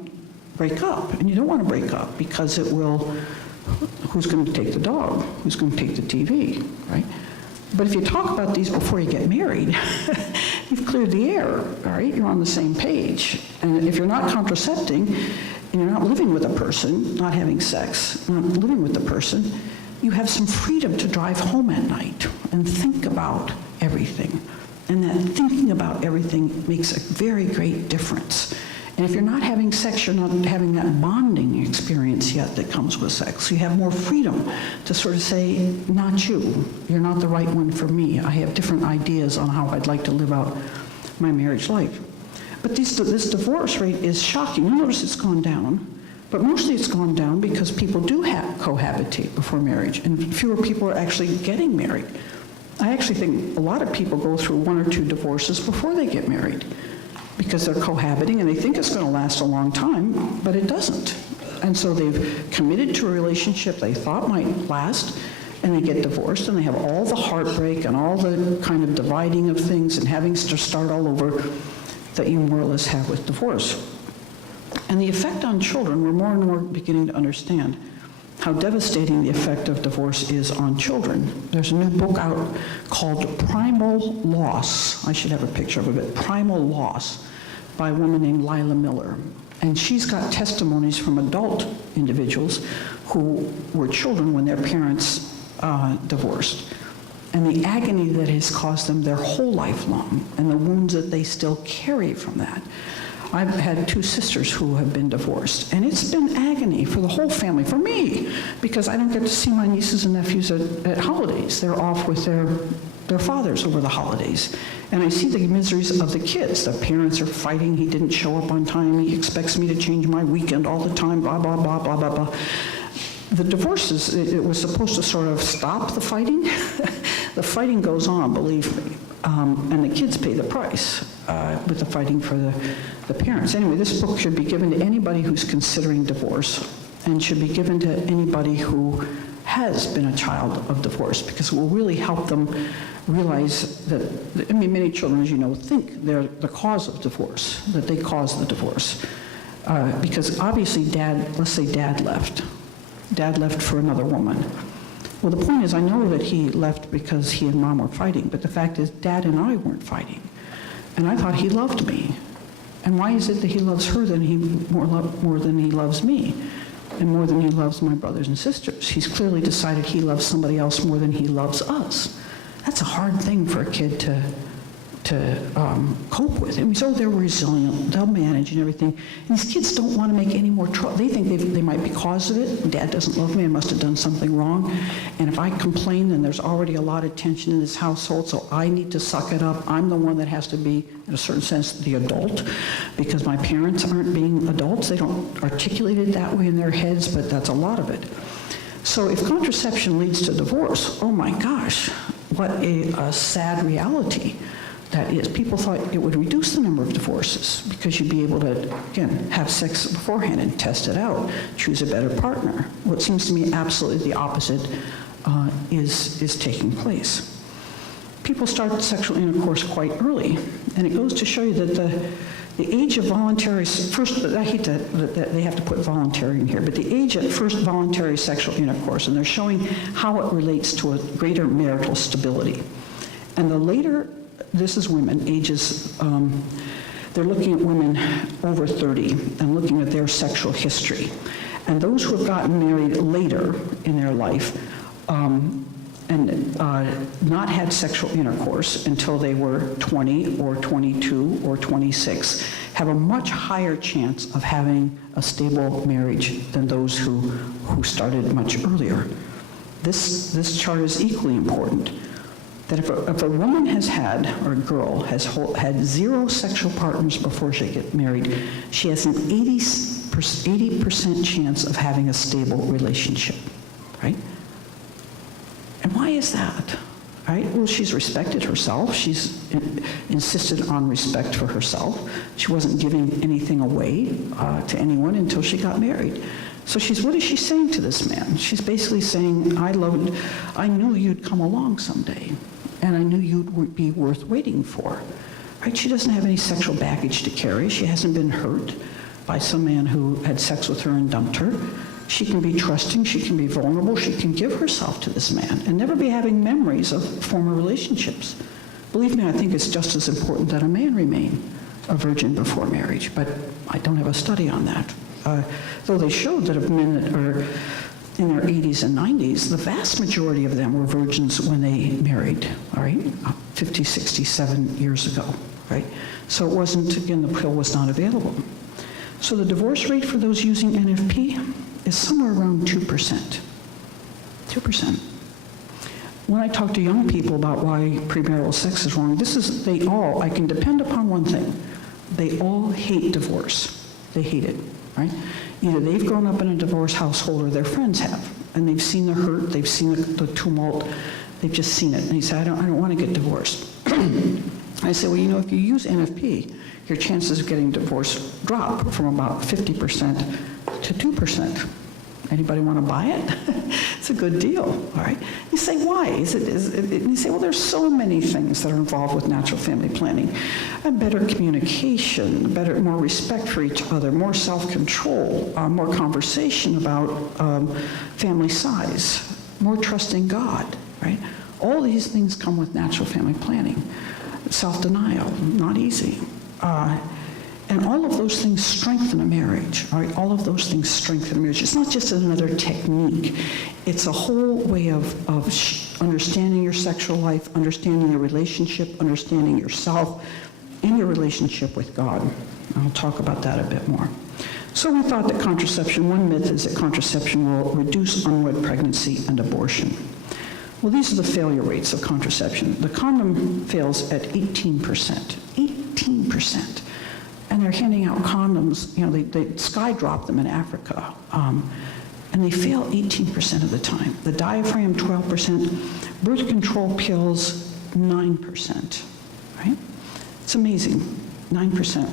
break up. And you don't want to break up because it will, who's going to take the dog? Who's going to take the TV, right? But if you talk about these before you get married, you've cleared the air, all right? You're on the same page. And if you're not contracepting, and you're not living with a person, not having sex, not living with the person, you have some freedom to drive home at night and think about everything. And that thinking about everything makes a very great difference. And if you're not having sex, you're not having that bonding experience yet that comes with sex. You have more freedom to sort of say, not you. You're not the right one for me. I have different ideas on how I'd like to live out my marriage life. But this divorce rate is shocking. You notice it's gone down, but mostly it's gone down because people do cohabitate before marriage, and fewer people are actually getting married. I actually think a lot of people go through 1 or 2 divorces before they get married, because they're cohabiting and they think it's going to last a long time, but it doesn't. And so they've committed to a relationship they thought might last, and they get divorced, and they have all the heartbreak and all the kind of dividing of things and having to start all over that you more or less have with divorce. And the effect on children, we're more and more beginning to understand how devastating the effect of divorce is on children. There's a new book out called Primal Loss. I should have a picture of it. Primal Loss by a woman named Lila Miller. And she's got testimonies from adult individuals who were children when their parents divorced, and the agony that has caused them their whole life long, and the wounds that they still carry from that. I've had 2 sisters who have been divorced, and it's been agony for the whole family, for me, because I don't get to see my nieces and nephews at holidays. They're off with their fathers over the holidays. And I see the miseries of the kids. The parents are fighting. He didn't show up on time. He expects me to change my weekend all the time, blah, blah, blah, blah, blah, blah. The divorces, it was supposed to sort of stop the fighting. The fighting goes on, believe me. And the kids pay the price with the fighting for the parents. Anyway, this book should be given to anybody who's considering divorce, and should be given to anybody who has been a child of divorce, because it will really help them realize that, many children, as you know, think they're the cause of divorce, that they caused the divorce. Because obviously let's say dad left. Dad left for another woman. Well, the point is, I know that he left because he and mom were fighting, but the fact is, dad and I weren't fighting. And I thought he loved me. And why is it that he loves her more than he loves me, and more than he loves my brothers and sisters? He's clearly decided he loves somebody else more than he loves us. That's a hard thing for a kid to cope with. And so they're resilient, they'll manage and everything. And these kids don't want to make any more trouble. They think they might be cause of it. Dad doesn't love me, I must have done something wrong. And if I complain, then there's already a lot of tension in this household, so I need to suck it up. I'm the one that has to be, in a certain sense, the adult, because my parents aren't being adults. They don't articulate it that way in their heads, but that's a lot of it. So if contraception leads to divorce, oh my gosh, what a sad reality that is. People thought it would reduce the number of divorces because you'd be able to, again, have sex beforehand and test it out, choose a better partner. What seems to me absolutely the opposite is taking place. People start sexual intercourse quite early, and it goes to show you that the age of voluntary, first, I hate that they have to put voluntary in here, but the age at first voluntary sexual intercourse, and they're showing how it relates to a greater marital stability. And the later, this is women, ages, they're looking at women over 30 and looking at their sexual history. And those who have gotten married later in their life and not had sexual intercourse until they were 20 or 22 or 26 have a much higher chance of having a stable marriage than those who started much earlier. This chart is equally important, that if a woman has had, or a girl has had 0 sexual partners before she gets married, she has an 80% chance of having a stable relationship, right? And why is that? Right? Well, she's respected herself. She's insisted on respect for herself. She wasn't giving anything away to anyone until she got married. So what is she saying to this man? She's basically saying, I knew you'd come along someday, and I knew you'd be worth waiting for. Right? She doesn't have any sexual baggage to carry. She hasn't been hurt by some man who had sex with her and dumped her. She can be trusting, she can be vulnerable, she can give herself to this man and never be having memories of former relationships. Believe me, I think it's just as important that a man remain a virgin before marriage, but I don't have a study on that. Though they showed that of men that are in their 80s and 90s, the vast majority of them were virgins when they married, all right, 50, 67 years ago, right? So it wasn't, again, the pill was not available. So the divorce rate for those using NFP is somewhere around 2%. 2%. When I talk to young people about why premarital sex is wrong, I can depend upon one thing. They all hate divorce. They hate it, right? Either they've grown up in a divorce household or their friends have, and they've seen the hurt, they've seen the tumult, they've just seen it. And they say, I don't want to get divorced. I say, well, if you use NFP, your chances of getting divorced drop from about 50% to 2%. Anybody want to buy it? It's a good deal, all right? You say, why? You say, well, there's so many things that are involved with natural family planning. Better communication, more respect for each other, more self-control, more conversation about family size, more trust in God, right? All these things come with natural family planning. Self-denial, not easy. And all of those things strengthen a marriage, all right? All of those things strengthen a marriage. It's not just another technique. It's a whole way of understanding your sexual life, understanding your relationship, understanding yourself, and your relationship with God. I'll talk about that a bit more. So we thought that one myth is that contraception will reduce unwed pregnancy and abortion. Well, these are the failure rates of contraception. The condom fails at 18%. 18%. And they're handing out condoms, they skydrop them in Africa, and they fail 18% of the time. The diaphragm, 12%, birth control pills, 9%, right? It's amazing, 9%.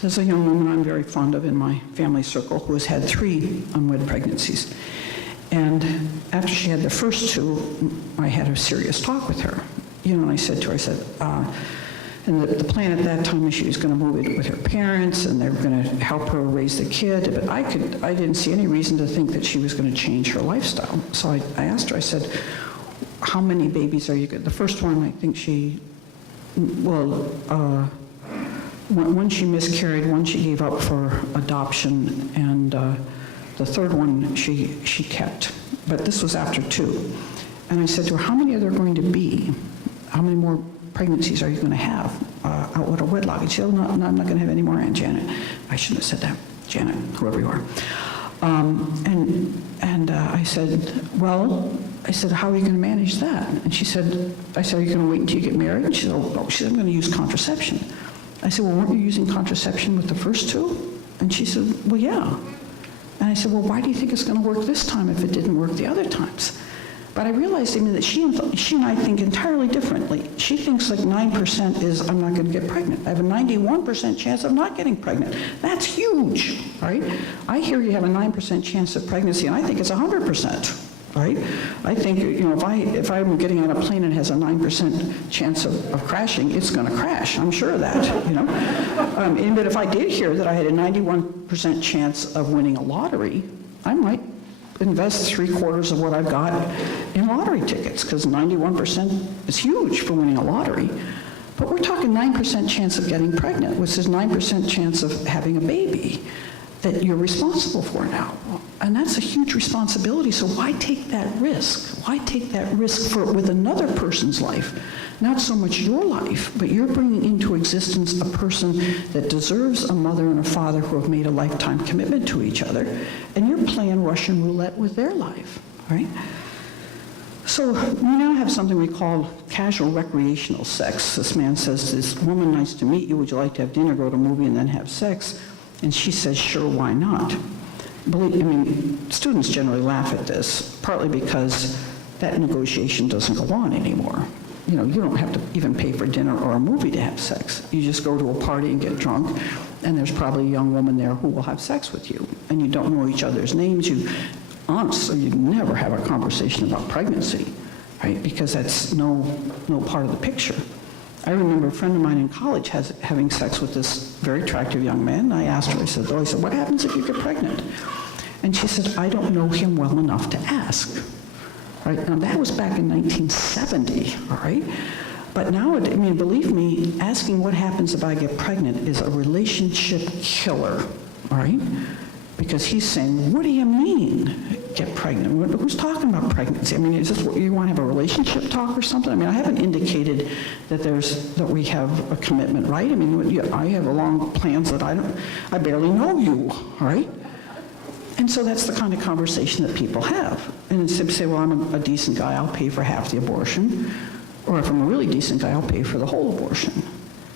There's a young woman I'm very fond of in my family circle who has had 3 unwed pregnancies. And after she had the first 2, I had a serious talk with her. And I said to her, and the plan at that time is she was going to move it with her parents, and they were going to help her raise the kid. But I didn't see any reason to think that she was going to change her lifestyle. So I asked her, I said, how many babies are you going to? The first one, I think one she miscarried, one she gave up for adoption, and the third one she kept. But this was after 2. And I said to her, how many are there going to be? How many more pregnancies are you going to have out with a wedlock? And she said, no, I'm not going to have any more, Aunt Janet. I shouldn't have said that, Janet, whoever you are. I said, how are you going to manage that? And I said, are you going to wait until you get married? And she said, I'm going to use contraception. I said, well, weren't you using contraception with the first 2? And she said, well, yeah. And I said, well, why do you think it's going to work this time if it didn't work the other times? But I realized, that she and I think entirely differently. She thinks like 9% is, I'm not going to get pregnant. I have a 91% chance of not getting pregnant. That's huge, right? I hear you have a 9% chance of pregnancy, and I think it's 100%, right? I think, if I'm getting on a plane and it has a 9% chance of crashing, it's going to crash. I'm sure of that, but if I did hear that I had a 91% chance of winning a lottery, I might invest 3/4 of what I've got in lottery tickets, because 91% is huge for winning a lottery. But we're talking 9% chance of getting pregnant, which is 9% chance of having a baby. that you're responsible for now. And that's a huge responsibility, so why take that risk? Why take that risk with another person's life? Not so much your life, but you're bringing into existence a person that deserves a mother and a father who have made a lifetime commitment to each other, and you're playing Russian roulette with their life, right? So we now have something we call casual recreational sex. This man says to this woman, nice to meet you, would you like to have dinner, go to a movie, and then have sex? And she says, sure, why not? Students generally laugh at this, partly because that negotiation doesn't go on anymore. You don't have to even pay for dinner or a movie to have sex. You just go to a party and get drunk, and there's probably a young woman there who will have sex with you, and you don't know each other's names. Honestly, you'd never have a conversation about pregnancy, right? Because that's no part of the picture. I remember a friend of mine in college having sex with this very attractive young man. And I asked her, I said, what happens if you get pregnant? And she said, I don't know him well enough to ask. Right? Now, that was back in 1970, all right? But now, believe me, asking what happens if I get pregnant is a relationship killer, all right? Because he's saying, what do you mean, get pregnant? Who's talking about pregnancy? Is this what you want to have a relationship talk or something? I haven't indicated that we have a commitment, right? I have long plans that I barely know you, all right? And so that's the kind of conversation that people have. And instead of say, well, I'm a decent guy, I'll pay for half the abortion. Or if I'm a really decent guy, I'll pay for the whole abortion.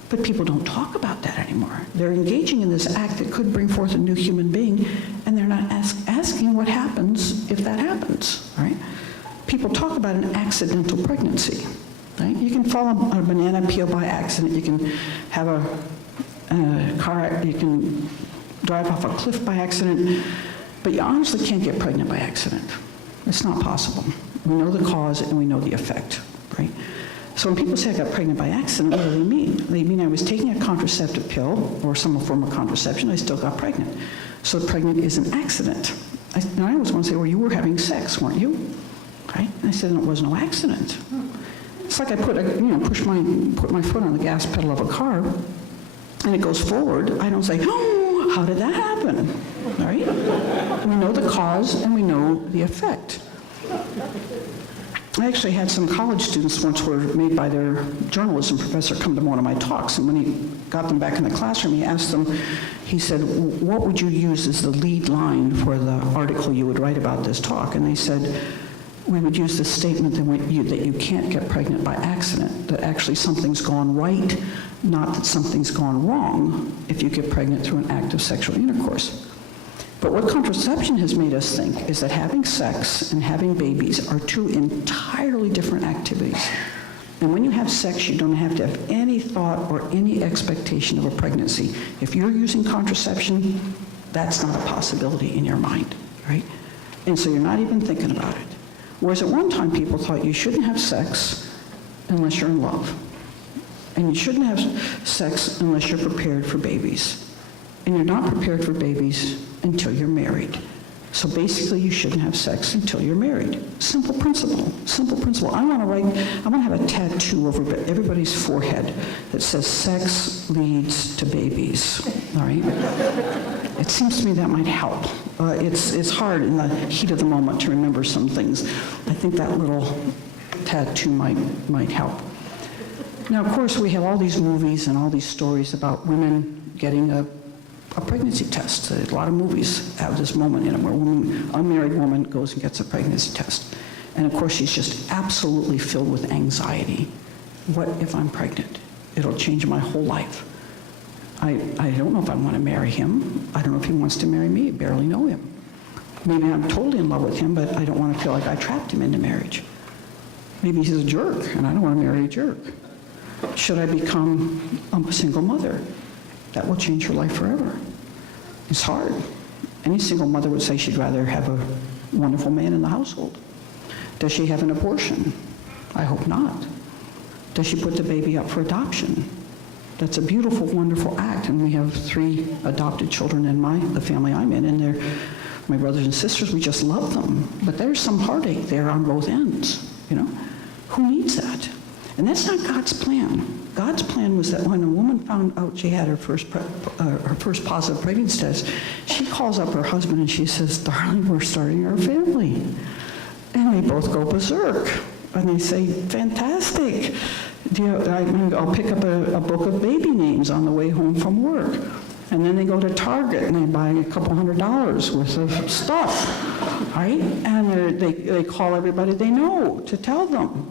But people don't talk about that anymore. They're engaging in this act that could bring forth a new human being, and they're not asking what happens if that happens, right? People talk about an accidental pregnancy, right? You can fall on a banana peel by accident. You can have you can drive off a cliff by accident, but you honestly can't get pregnant by accident. It's not possible. We know the cause and we know the effect, right? So when people say I got pregnant by accident, what do they mean? They mean I was taking a contraceptive pill or some form of contraception, I still got pregnant. So pregnant is an accident. I always want to say, well, you were having sex, weren't you? Right? And I said, no, it was no accident. It's like I put my foot on the gas pedal of a car, and it goes forward. I don't say, oh, how did that happen? Right? We know the cause and we know the effect. I actually had some college students once who were made by their journalism professor come to one of my talks, and when he got them back in the classroom, he asked them, he said, what would you use as the lead line for the article you would write about this talk? And they said, we would use the statement that you can't get pregnant by accident, that actually something's gone right, not that something's gone wrong if you get pregnant through an act of sexual intercourse. But what contraception has made us think is that having sex and having babies are two entirely different activities. And when you have sex, you don't have to have any thought or any expectation of a pregnancy. If you're using contraception, that's not a possibility in your mind, right? And so you're not even thinking about it. Whereas at one time, people thought you shouldn't have sex unless you're in love. And you shouldn't have sex unless you're prepared for babies. And you're not prepared for babies until you're married. So basically, you shouldn't have sex until you're married. Simple principle, simple principle. I want to have a tattoo over everybody's forehead that says sex leads to babies, all right? It seems to me that might help. It's hard in the heat of the moment to remember some things. I think that little tattoo might help. Now, of course, we have all these movies and all these stories about women getting a pregnancy test. A lot of movies have this moment in them where an unmarried woman goes and gets a pregnancy test. And of course, she's just absolutely filled with anxiety. What if I'm pregnant? It'll change my whole life. I don't know if I want to marry him. I don't know if he wants to marry me. I barely know him. Maybe I'm totally in love with him, but I don't want to feel like I trapped him into marriage. Maybe he's a jerk, and I don't want to marry a jerk. Should I become a single mother? That will change her life forever. It's hard. Any single mother would say she'd rather have a wonderful man in the household. Does she have an abortion? I hope not. Does she put the baby up for adoption? That's a beautiful, wonderful act, and we have 3 adopted children in the family I'm in, and they're my brothers and sisters. We just love them. But there's some heartache there on both ends, you know? Who needs that? And that's not God's plan. God's plan was that when a woman found out she had her first positive pregnancy test, she calls up her husband and she says, "Darling, we're starting our family." And they both go berserk. And they say, "Fantastic. I'll pick up a book of baby names on the way home from work." And then they go to Target and they buy a couple $100 worth of stuff, right? And they call everybody they know to tell them,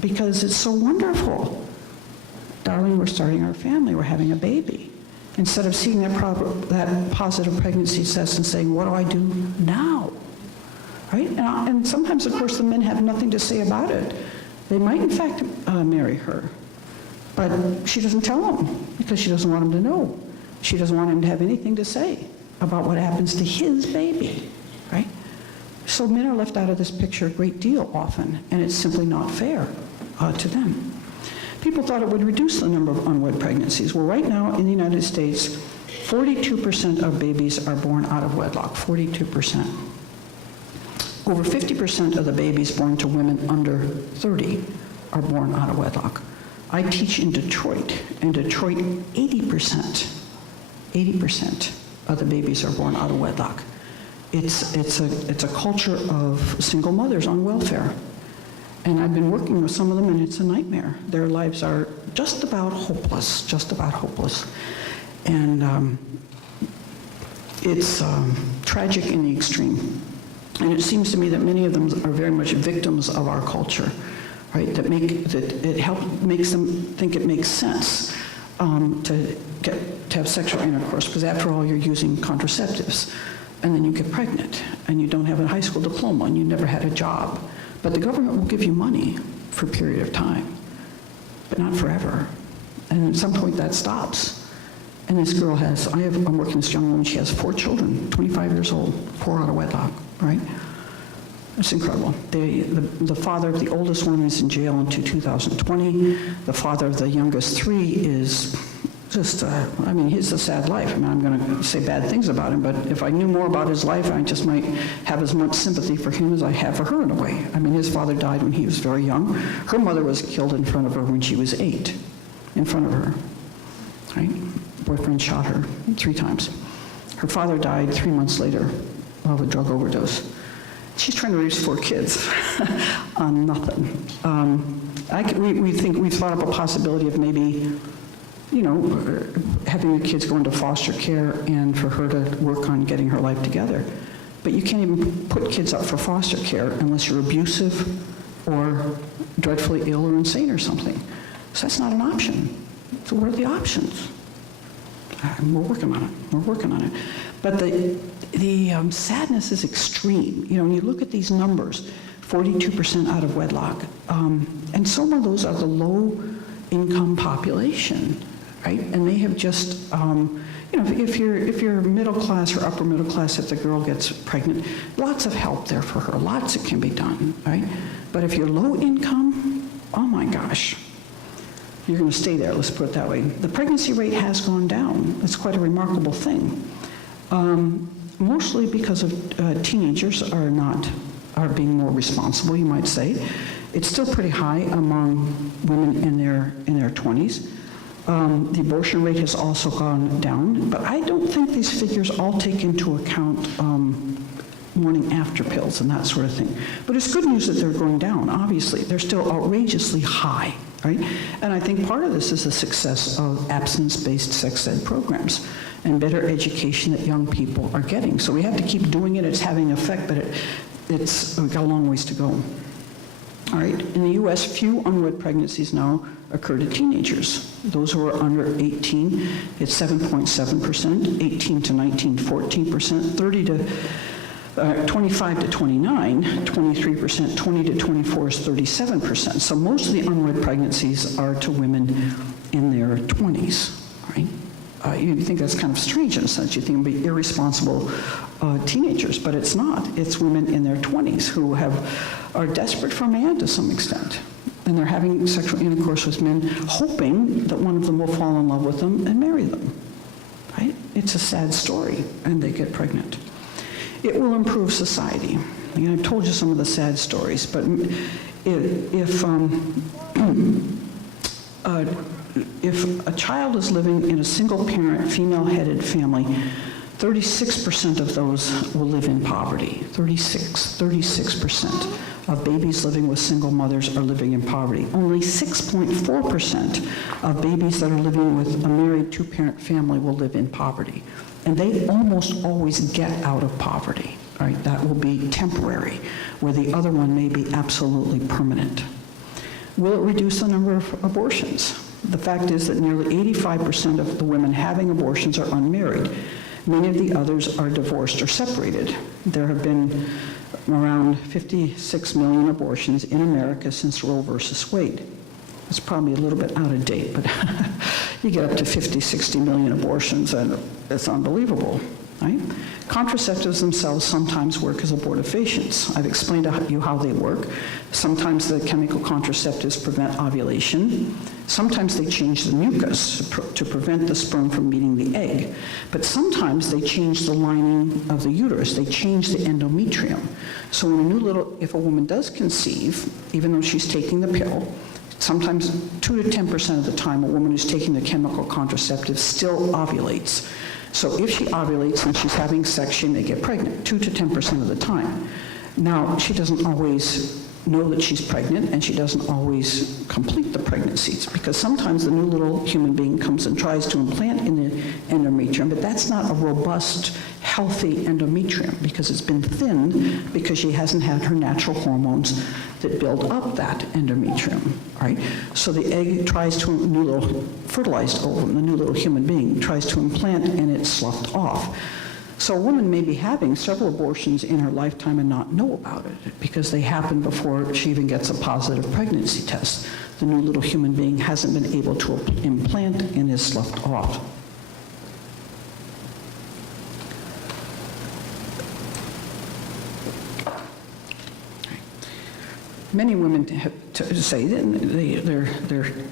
because it's so wonderful. "Darling, we're starting our family, we're having a baby." Instead of seeing that positive pregnancy test and saying, "What do I do now?" Right? And sometimes, of course, the men have nothing to say about it. They might, in fact, marry her. But she doesn't tell him because she doesn't want him to know. She doesn't want him to have anything to say about what happens to his baby, right? So men are left out of this picture a great deal often, and it's simply not fair to them. People thought it would reduce the number of unwed pregnancies. Well, right now in the United States, 42% of babies are born out of wedlock, 42%. Over 50% of the babies born to women under 30 are born out of wedlock. I teach in Detroit. In Detroit, 80% of the babies are born out of wedlock. It's a culture of single mothers on welfare. And I've been working with some of them, and it's a nightmare. Their lives are just about hopeless. And it's tragic in the extreme. And it seems to me that many of them are very much victims of our culture, right? That it makes them think it makes sense to have sexual intercourse, because after all, you're using contraceptives, and then you get pregnant, and you don't have a high school diploma, and you never had a job. But the government will give you money for a period of time, but not forever. And at some point that stops. And this girl I'm working with this young woman, she has 4 children, 25 years old, 4 out of wedlock, right? It's incredible. The father of the oldest one is in jail until 2020. The father of the youngest 3 is just, he's a sad life. I'm going to say bad things about him, but if I knew more about his life, I just might have as much sympathy for him as I have for her in a way. His father died when he was very young. Her mother was killed in front of her when she was 8, in front of her, right? Boyfriend shot her 3 times. Her father died 3 months later of a drug overdose. She's trying to raise 4 kids on nothing. We've thought up a possibility of maybe, having the kids go into foster care and for her to work on getting her life together. But you can't even put kids up for foster care unless you're abusive or dreadfully ill or insane or something. So that's not an option. So what are the options? We're working on it. But the sadness is extreme. When you look at these numbers, 42% out of wedlock, and some of those are the low-income population, right? And they have just, if you're middle class or upper middle class, if the girl gets pregnant, lots of help there for her. Lots that can be done, right? But if you're low income, oh my gosh. You're going to stay there, let's put it that way. The pregnancy rate has gone down. That's quite a remarkable thing. Mostly because of teenagers are being more responsible, you might say. It's still pretty high among women in their 20s. The abortion rate has also gone down, but I don't think these figures all take into account morning after pills and that sort of thing. But it's good news that they're going down, obviously. They're still outrageously high. Right? And I think part of this is the success of abstinence-based sex ed programs and better education that young people are getting. So we have to keep doing it. It's having effect, but we've got a long ways to go. All right. In the U.S., few unwed pregnancies now occur to teenagers. Those who are under 18, it's 7.7%, 18 to 19, 14%, 30 to 25 to 29, 23%, 20 to 24 is 37%. So most of the unwed pregnancies are to women in their 20s, right? You think that's kind of strange in a sense. You think it would be irresponsible teenagers, but it's not. It's women in their 20s who are desperate for a man to some extent. And they're having sexual intercourse with men, hoping that one of them will fall in love with them and marry them, right? It's a sad story, and they get pregnant. It will improve society. I've told you some of the sad stories, but if if a child is living in a single-parent, female-headed family, 36% of those will live in poverty. 36% of babies living with single mothers are living in poverty. Only 6.4% of babies that are living with a married two-parent family will live in poverty. And they almost always get out of poverty, right? That will be temporary, where the other one may be absolutely permanent. Will it reduce the number of abortions? The fact is that nearly 85% of the women having abortions are unmarried. Many of the others are divorced or separated. There have been around 56 million abortions in America since Roe versus Wade. It's probably a little bit out of date, but you get up to 50, 60 million abortions, and it's unbelievable, right? Contraceptives themselves sometimes work as abortifacients. I've explained to you how they work. Sometimes the chemical contraceptives prevent ovulation. Sometimes they change the mucus to prevent the sperm from meeting the egg. But sometimes they change the lining of the uterus. They change the endometrium. So if a woman does conceive, even though she's taking the pill, sometimes 2 to 10% of the time a woman who's taking the chemical contraceptive still ovulates. So if she ovulates and she's having sex, she may get pregnant 2 to 10% of the time. Now, she doesn't always know that she's pregnant, and she doesn't always complete the pregnancies, because sometimes the new little human being comes and tries to implant in the endometrium, but that's not a robust, healthy endometrium, because it's been thinned because she hasn't had her natural hormones that build up that endometrium, right? So the egg tries to, new little fertilized ovum, the new little human being tries to implant, and it's sloughed off. So a woman may be having several abortions in her lifetime and not know about it, because they happen before she even gets a positive pregnancy test. The new little human being hasn't been able to implant and is sloughed off. Many women have to say that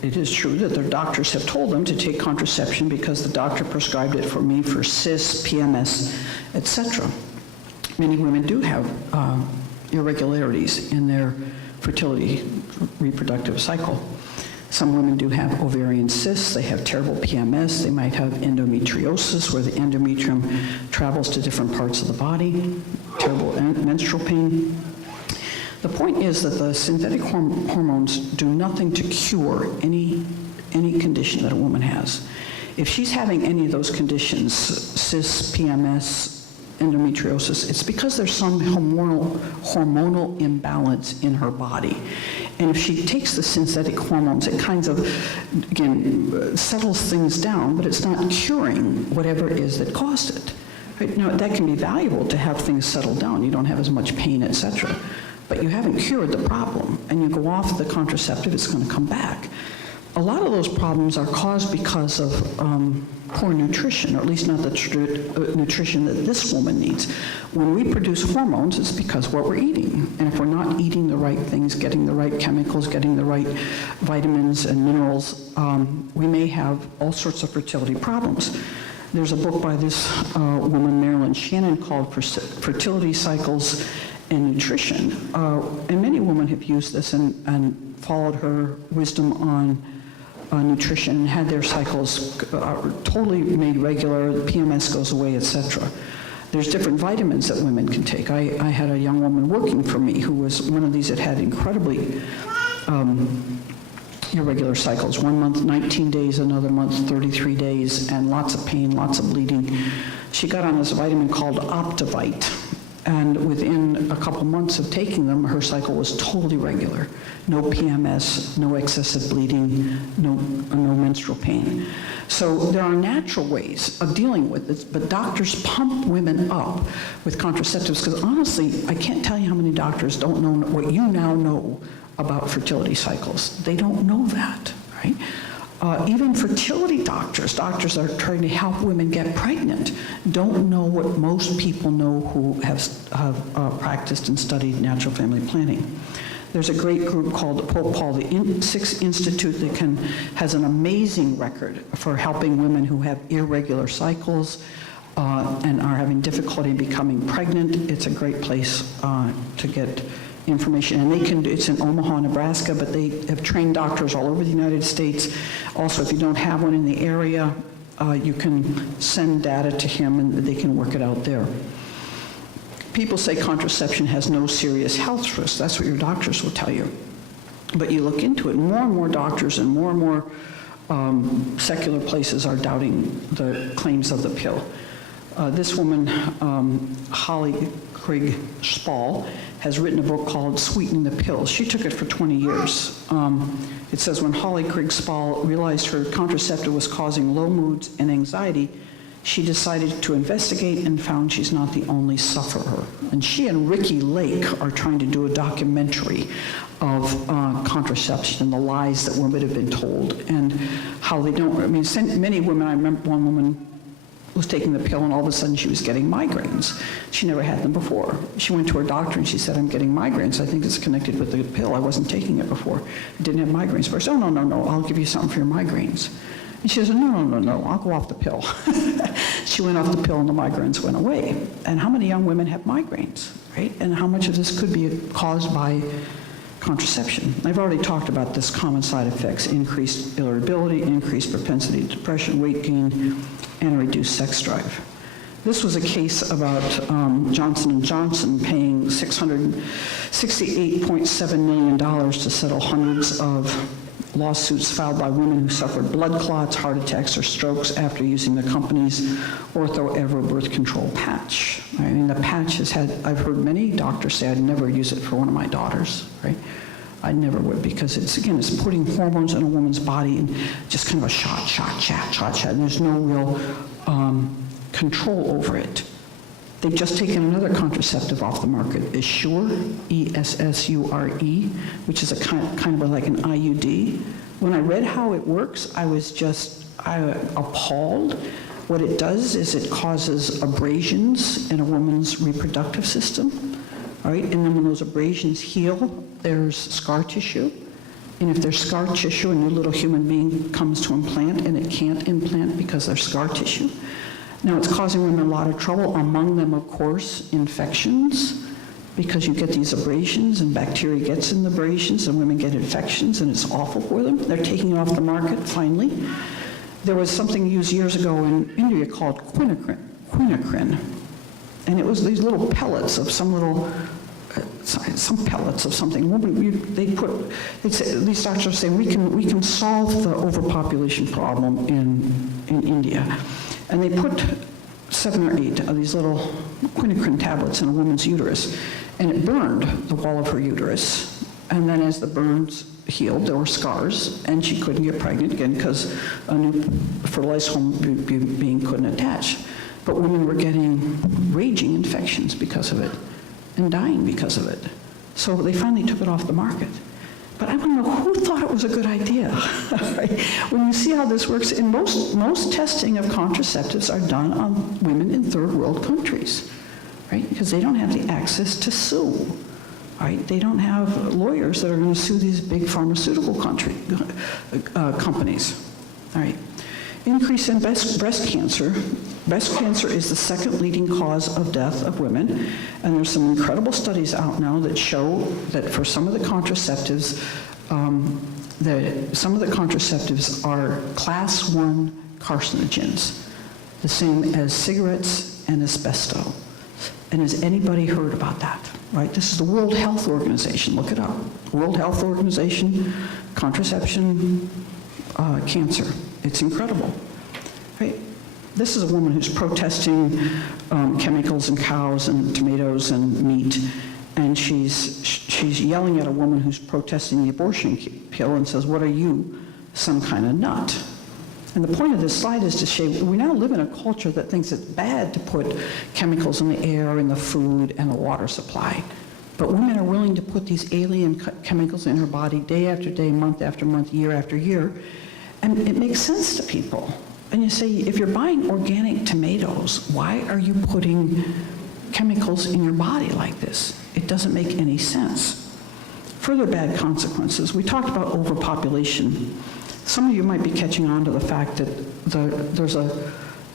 it is true that their doctors have told them to take contraception because the doctor prescribed it for me for cysts, PMS, etc. Many women do have irregularities in their fertility reproductive cycle. Some women do have ovarian cysts, they have terrible PMS, they might have endometriosis, where the endometrium travels to different parts of the body, terrible menstrual pain. The point is that the synthetic hormones do nothing to cure any condition that a woman has. If she's having any of those conditions, cysts, PMS, endometriosis, it's because there's some hormonal imbalance in her body. And if she takes the synthetic hormones, it kind of, again, settles things down, but it's not curing whatever it is that caused it. Right? Now, that can be valuable to have things settle down. You don't have as much pain, etc. But you haven't cured the problem, and you go off the contraceptive, it's going to come back. A lot of those problems are caused because of poor nutrition, or at least not the nutrition that this woman needs. When we produce hormones, it's because what we're eating. And if we're not eating the right things, getting the right chemicals, getting the right vitamins and minerals, we may have all sorts of fertility problems. There's a book by this woman, Marilyn Shannon, called Fertility Cycles and Nutrition. And many women have used this and followed her wisdom on nutrition and had their cycles totally made regular, the PMS goes away, etc. There's different vitamins that women can take. I had a young woman working for me who was one of these that had incredibly irregular cycles. 1 month, 19 days, another month, 33 days, and lots of pain, lots of bleeding. She got on this vitamin called Optivite, and within a couple months of taking them, her cycle was totally regular. No PMS, no excessive bleeding, no menstrual pain. So there are natural ways of dealing with this, but doctors pump women up with contraceptives, because honestly, I can't tell you how many doctors don't know what you now know about fertility cycles. They don't know that, right? Even fertility doctors that are trying to help women get pregnant, don't know what most people know who have practiced and studied natural family planning. There's a great group called the Pope Paul VI Institute that has an amazing record for helping women who have irregular cycles and are having difficulty becoming pregnant. It's a great place to get information. And it's in Omaha, Nebraska, but they have trained doctors all over the United States. Also, if you don't have one in the area, you can send data to him and they can work it out there. People say contraception has no serious health risks. That's what your doctors will tell you. But you look into it, more and more doctors and more secular places are doubting the claims of the pill. This woman, Holly Craig Spall, has written a book called Sweetening the Pill. She took it for 20 years. It says when Holly Craig Spall realized her contraceptive was causing low moods and anxiety, she decided to investigate and found she's not the only sufferer. And she and Ricky Lake are trying to do a documentary of contraception and the lies that women have been told and how they don't, I mean, many women, I remember one woman was taking the pill and all of a sudden she was getting migraines. She never had them before. She went to her doctor and she said, I'm getting migraines. I think it's connected with the pill. I wasn't taking it before. I didn't have migraines first. Oh, no, I'll give you something for your migraines. And she said, no, I'll go off the pill. She went off the pill and the migraines went away. And how many young women have migraines, right? And how much of this could be caused by contraception? I've already talked about this common side effects: increased irritability, increased propensity to depression, weight gain, and reduced sex drive. This was a case about Johnson & Johnson paying $668.7 million to settle hundreds of lawsuits filed by women who suffered blood clots, heart attacks, or strokes after using the company's Ortho-Ever birth control patch. I mean, the patch has had, I've heard many doctors say I'd never use it for one of my daughters, right? I never would, because it's putting hormones in a woman's body and just kind of a shot, and there's no real control over it. They've just taken another contraceptive off the market, Essure, E-S-S-U-R-E, which is a kind of like an IUD. When I read how it works, I was just appalled. What it does is it causes abrasions in a woman's reproductive system, all right? And then when those abrasions heal, there's scar tissue. And if there's scar tissue, a new little human being comes to implant, and it can't implant because there's scar tissue. Now, it's causing women a lot of trouble, among them, of course, infections, because you get these abrasions and bacteria gets in the abrasions and women get infections and it's awful for them. They're taking it off the market, finally. There was something used years ago in India called quinacrine, and it was these little pellets of some pellets of something. These doctors are saying we can solve the overpopulation problem in India. And they put 7 or 8 of these little quinacrine tablets in a woman's uterus, and it burned the wall of her uterus. And then as the burns healed, there were scars, and she couldn't get pregnant again because a new fertilized human being couldn't attach. But women were getting raging infections because of it and dying because of it. So they finally took it off the market. But I want to know who thought it was a good idea. Right? When you see how this works, in most testing of contraceptives are done on women in third world countries, right? Because they don't have the access to sue, right? They don't have lawyers that are going to sue these big pharmaceutical companies, all right? Increase in breast cancer. Breast cancer is the second leading cause of death of women, and there's some incredible studies out now that show that for some of the contraceptives, some of the contraceptives are class 1 carcinogens, the same as cigarettes and asbestos. And has anybody heard about that? Right? This is the World Health Organization. Look it up. World Health Organization, contraception, cancer. It's incredible. Right? This is a woman who's protesting chemicals in cows and tomatoes and meat, and she's yelling at a woman who's protesting the abortion pill and says, "What are you, some kind of nut?" And the point of this slide is to show we now live in a culture that thinks it's bad to put chemicals in the air, in the food, and the water supply. But women are willing to put these alien chemicals in her body day after day, month after month, year after year, and it makes sense to people. And you say, if you're buying organic tomatoes, why are you putting chemicals in your body like this? It doesn't make any sense. Further bad consequences. We talked about overpopulation. Some of you might be catching on to the fact that there's a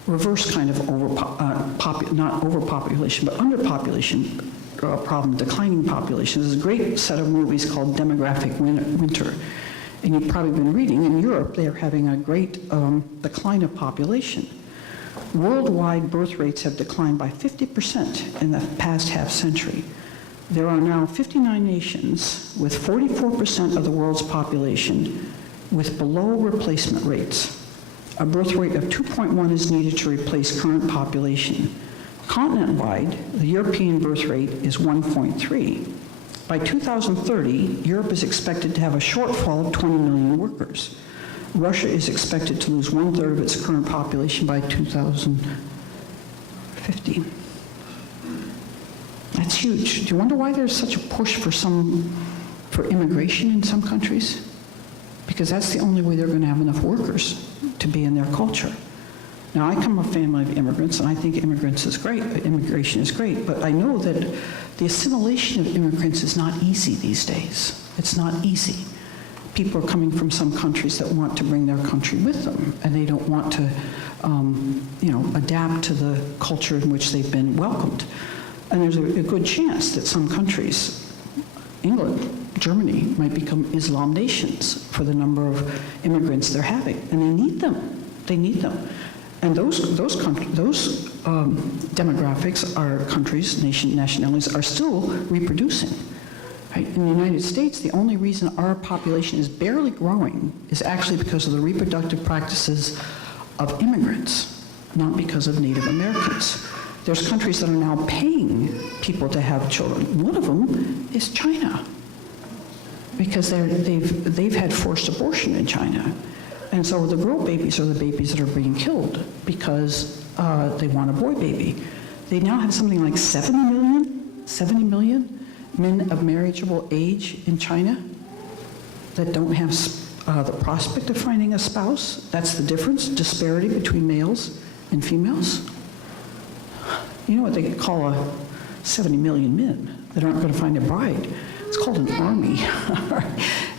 reverse kind of not overpopulation, but underpopulation. problem, declining populations. There's a great set of movies called Demographic Winter. And you've probably been reading, in Europe, they're having a great decline of population. Worldwide birth rates have declined by 50% in the past half century. There are now 59 nations with 44% of the world's population with below replacement rates. A birth rate of 2.1 is needed to replace current population. Continent-wide, the European birth rate is 1.3. By 2030, Europe is expected to have a shortfall of 20 million workers. Russia is expected to lose 1/3 of its current population by 2050. That's huge. Do you wonder why there's such a push for immigration in some countries? Because that's the only way they're going to have enough workers to be in their culture. Now, I come from a family of immigrants, and I think immigration is great, but I know that the assimilation of immigrants is not easy these days. It's not easy. People are coming from some countries that want to bring their country with them, and they don't want to, adapt to the culture in which they've been welcomed. And there's a good chance that some countries, England, Germany, might become Islam nations for the number of immigrants they're having, and they need them. They need them. And those demographics, our countries, nationalities, are still reproducing. Right? In the United States, the only reason our population is barely growing is actually because of the reproductive practices of immigrants, not because of Native Americans. There's countries that are now paying people to have children. One of them is China, because they've had forced abortion in China. And so the girl babies are the babies that are being killed because they want a boy baby. They now have something like 70 million men of marriageable age in China that don't have the prospect of finding a spouse. That's the difference, disparity between males and females. You know what they call 70 million men that aren't going to find a bride? It's called an army.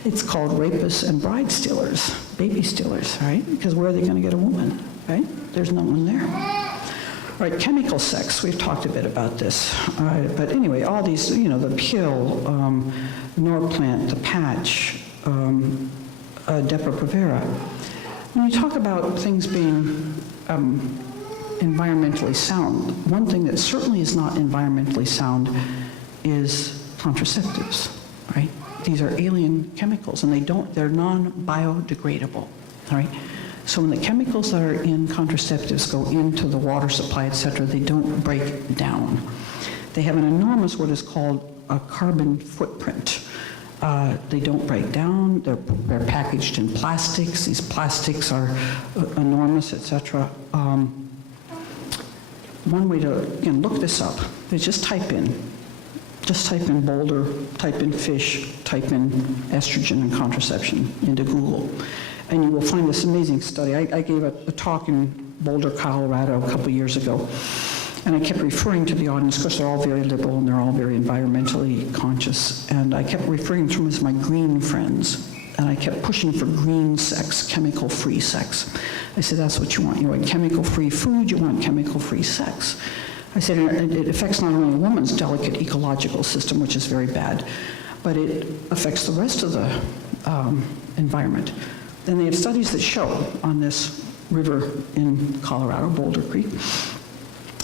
It's called rapists and bride stealers, baby stealers, right? Because where are they going to get a woman, right? There's no one there. All right, chemical sex, we've talked a bit about this. But anyway, all these, the pill, Norplant, the patch, Depo-Provera. When you talk about things being environmentally sound, one thing that certainly is not environmentally sound is contraceptives, right? These are alien chemicals, and they're non-biodegradable, right? So when the chemicals that are in contraceptives go into the water supply, et cetera, they don't break down. They have an enormous, what is called a carbon footprint. They don't break down. They're packaged in plastics. These plastics are enormous, et cetera. One way to, again, look this up is just type in boulder, type in fish, type in estrogen and contraception into Google, and you will find this amazing study. I gave a talk in Boulder, Colorado a couple years ago, and I kept referring to the audience, because they're all very liberal and they're all very environmentally conscious, and I kept referring to them as my green friends, and I kept pushing for green sex, chemical-free sex. I said, that's what you want. You want chemical-free food, you want chemical-free sex. I said it affects not only a woman's delicate ecological system, which is very bad, but it affects the rest of the environment. And they have studies that show on this river in Colorado, Boulder Creek,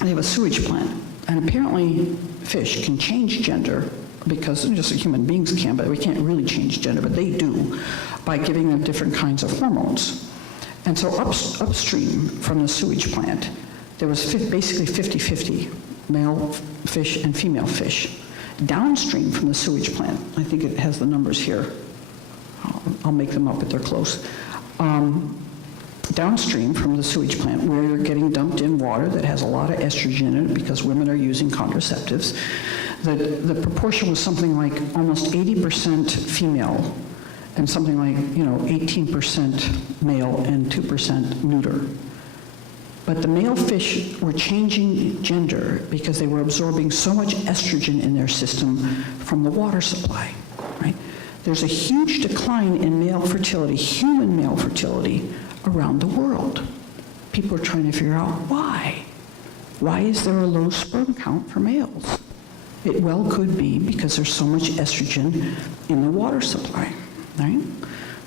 they have a sewage plant. And apparently fish can change gender, because just human beings can, but we can't really change gender, but they do, by giving them different kinds of hormones. And so upstream from the sewage plant, there was basically 50-50 male fish and female fish. Downstream from the sewage plant, I think it has the numbers here. I'll make them up, but they're close. Downstream from the sewage plant, where you're getting dumped in water that has a lot of estrogen in it because women are using contraceptives, the proportion was something like almost 80% female and something like 18% male and 2% neuter. But the male fish were changing gender because they were absorbing so much estrogen in their system from the water supply, right? There's a huge decline in male fertility, human male fertility, around the world. People are trying to figure out why. Why is there a low sperm count for males? It well could be because there's so much estrogen in the water supply, right?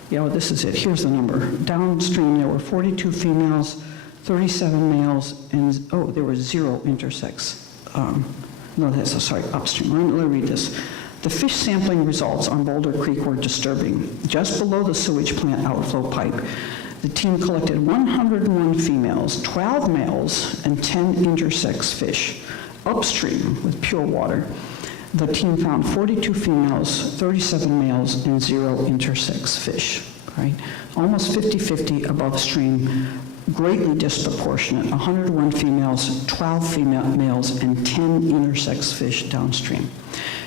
This is it. Here's the number. Downstream, there were 42 females, 37 males, and there was 0 intersex. Upstream. Let me read this. The fish sampling results on Boulder Creek were disturbing. Just below the sewage plant outflow pipe, the team collected 101 females, 12 males, and 10 intersex fish. Upstream, with pure water, the team found 42 females, 37 males, and 0 intersex fish, right? Almost 50-50 above stream, greatly disproportionate, 101 females, 12 males, and 10 intersex fish downstream.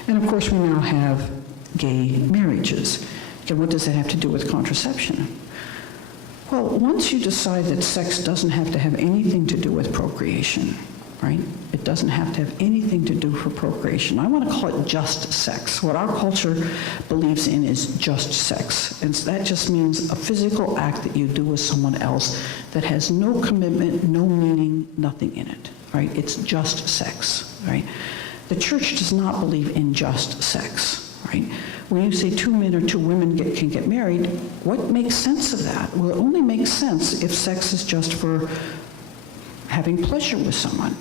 And of course, we now have gay marriages. Okay, what does that have to do with contraception? Well, once you decide that sex doesn't have to have anything to do with procreation, right? It doesn't have to have anything to do for procreation. I want to call it just sex. What our culture believes in is just sex. And that just means a physical act that you do with someone else that has no commitment, no meaning, nothing in it, right? It's just sex, right? The church does not believe in just sex, right? When you say 2 men or 2 women can get married, what makes sense of that? Well, it only makes sense if sex is just for having pleasure with someone.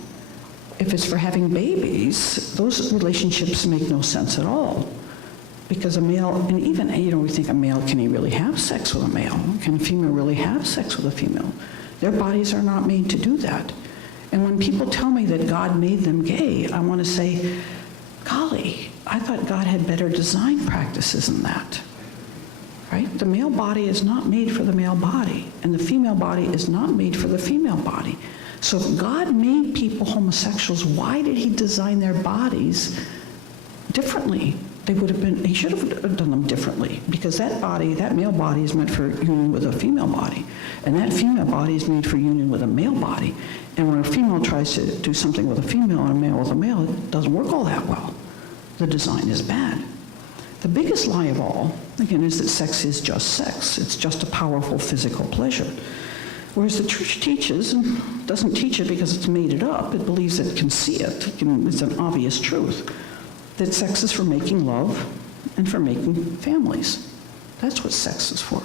If it's for having babies, those relationships make no sense at all. Because a male, and even, we think a male, can he really have sex with a male? Can a female really have sex with a female? Their bodies are not made to do that. And when people tell me that God made them gay, I want to say, golly, I thought God had better design practices than that. Right? The male body is not made for the male body, and the female body is not made for the female body. So if God made people homosexuals, why did he design their bodies differently? He should have done them differently, because that male body is meant for union with a female body, and that female body is made for union with a male body. And when a female tries to do something with a female and a male with a male, it doesn't work all that well. The design is bad. The biggest lie of all, again, is that sex is just sex. It's just a powerful physical pleasure. Whereas the church teaches, and doesn't teach it because it's made it up, it believes it can see it, it's an obvious truth, that sex is for making love and for making families. That's what sex is for.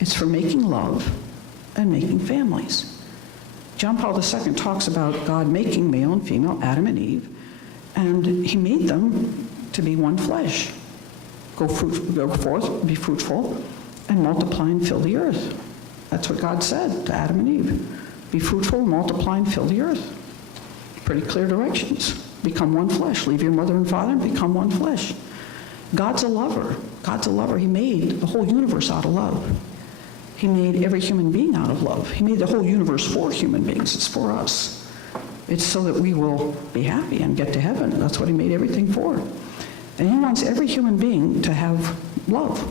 It's for making love and making families. John Paul II talks about God making male and female, Adam and Eve, and he made them to be one flesh. Go forth, be fruitful, and multiply and fill the earth. That's what God said to Adam and Eve. Be fruitful, multiply, and fill the earth. Pretty clear directions. Become one flesh. Leave your mother and father and become one flesh. God's a lover. God's a lover. He made the whole universe out of love. He made every human being out of love. He made the whole universe for human beings. It's for us. It's so that we will be happy and get to heaven. That's what he made everything for. And he wants every human being to have love.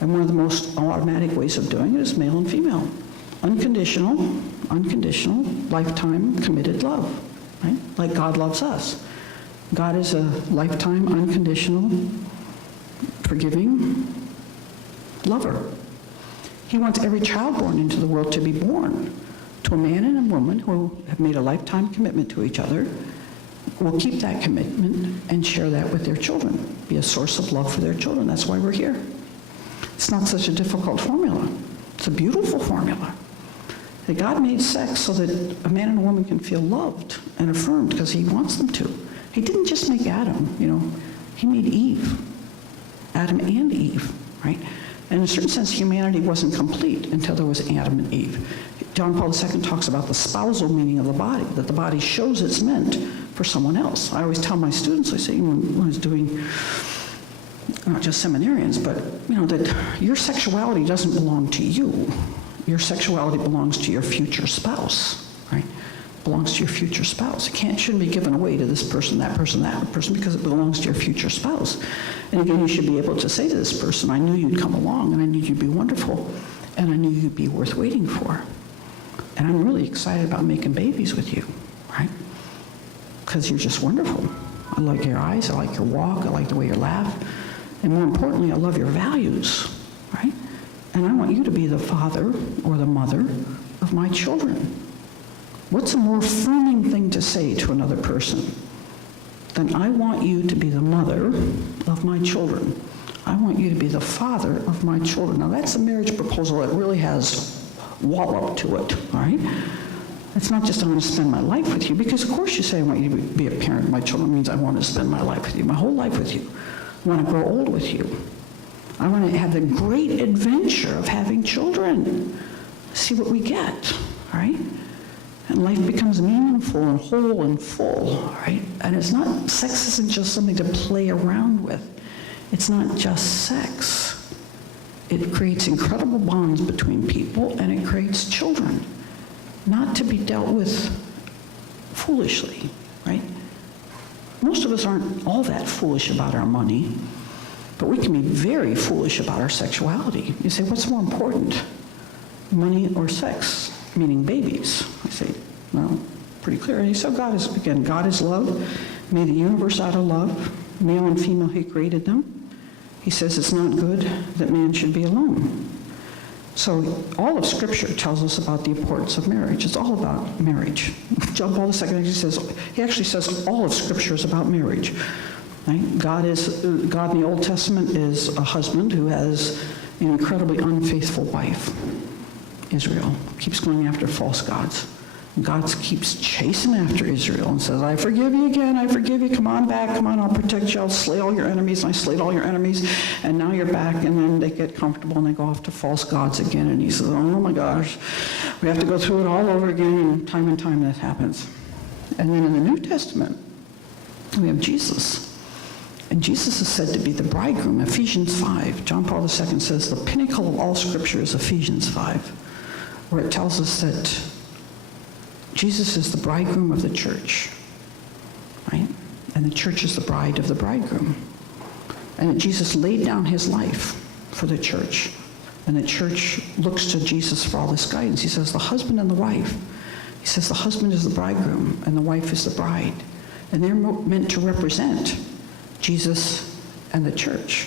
And one of the most automatic ways of doing it is male and female. Unconditional, lifetime committed love, right? Like God loves us. God is a lifetime, unconditional, forgiving lover. He wants every child born into the world to be born to a man and a woman who have made a lifetime commitment to each other, will keep that commitment and share that with their children, be a source of love for their children. That's why we're here. It's not such a difficult formula. It's a beautiful formula. That God made sex so that a man and a woman can feel loved and affirmed because he wants them to. He didn't just make Adam, he made Eve. Adam and Eve, right? And in a certain sense, humanity wasn't complete until there was Adam and Eve. John Paul II talks about the spousal meaning of the body, that the body shows it's meant for someone else. I always tell my students, I say, when I was doing, not just seminarians, but, that your sexuality doesn't belong to you. Your sexuality belongs to your future spouse, right? Belongs to your future spouse. It shouldn't be given away to this person, that person, because it belongs to your future spouse. And again, you should be able to say to this person, I knew you'd come along, and I knew you'd be wonderful, and I knew you'd be worth waiting for. And I'm really excited about making babies with you, right? Because you're just wonderful. I like your eyes, I like your walk, I like the way you laugh, and more importantly, I love your values, right? And I want you to be the father or the mother of my children. What's a more affirming thing to say to another person then I want you to be the mother of my children. I want you to be the father of my children. Now, that's a marriage proposal that really has wallop to it, all right? It's not just I want to spend my life with you, because of course you say I want you to be a parent of my children. It means I want to spend my life with you, my whole life with you. I want to grow old with you. I want to have the great adventure of having children. See what we get, all right? And life becomes meaningful and whole and full, all right? And it's not, sex isn't just something to play around with. It's not just sex. It creates incredible bonds between people, and it creates children, not to be dealt with foolishly, right? Most of us aren't all that foolish about our money, but we can be very foolish about our sexuality. You say, what's more important, money or sex? Meaning babies. I say, well, pretty clear. And so God is, again, God is love, made the universe out of love, male and female, he created them. He says it's not good that man should be alone. So all of Scripture tells us about the importance of marriage. It's all about marriage. John Paul II, he actually says all of Scripture is about marriage. Right? God in the Old Testament is a husband who has an incredibly unfaithful wife. Israel keeps going after false gods. God keeps chasing after Israel and says, I forgive you again, I forgive you, come on back, come on, I'll protect you, I'll slay all your enemies, and I slayed all your enemies, and now you're back, and then they get comfortable and they go off to false gods again, and he says, oh my gosh, we have to go through it all over again, and time that happens. And then in the New Testament, we have Jesus. And Jesus is said to be the bridegroom, Ephesians 5. John Paul II says the pinnacle of all Scripture is Ephesians 5, where it tells us that Jesus is the bridegroom of the church, right? And the church is the bride of the bridegroom. And that Jesus laid down his life for the church. And the church looks to Jesus for all this guidance. He says the husband and the wife. He says the husband is the bridegroom and the wife is the bride. And they're meant to represent Jesus and the church.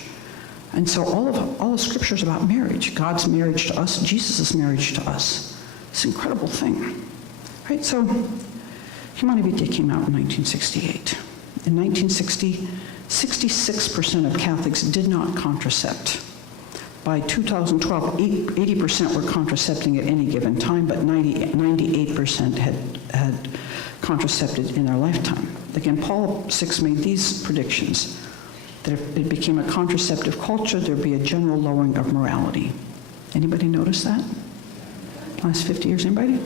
And so all of Scripture is about marriage. God's marriage to us, Jesus' marriage to us. It's an incredible thing. Right, so Humanae Vitae came out in 1968. In 1960, 66% of Catholics did not contracept. By 2012, 80% were contracepting at any given time, but 98% had contracepted in their lifetime. Again, Paul VI made these predictions, that if it became a contraceptive culture, there'd be a general lowering of morality. Anybody notice that? Last 50 years, anybody?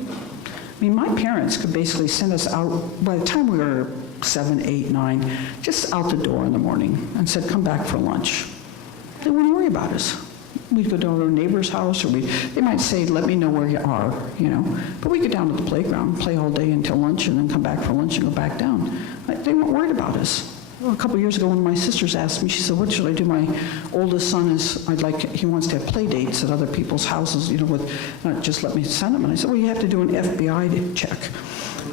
I mean, my parents could basically send us out, by the time we were 7, 8, 9, just out the door in the morning and said, come back for lunch. They wouldn't worry about us. We'd go down to a neighbor's house, or they might say, let me know where you are, you know. But we'd go down to the playground, play all day until lunch, and then come back for lunch and go back down. They weren't worried about us. Well, a couple years ago, one of my sisters asked me, she said, what should I do? My oldest son he wants to have play dates at other people's houses, you know, not just let me send them. And I said, well, you have to do an FBI check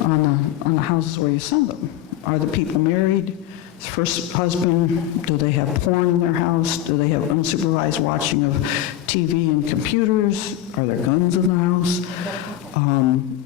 on the houses where you send them. Are the people married? His first husband, do they have porn in their house? Do they have unsupervised watching of TV and computers? Are there guns in the house?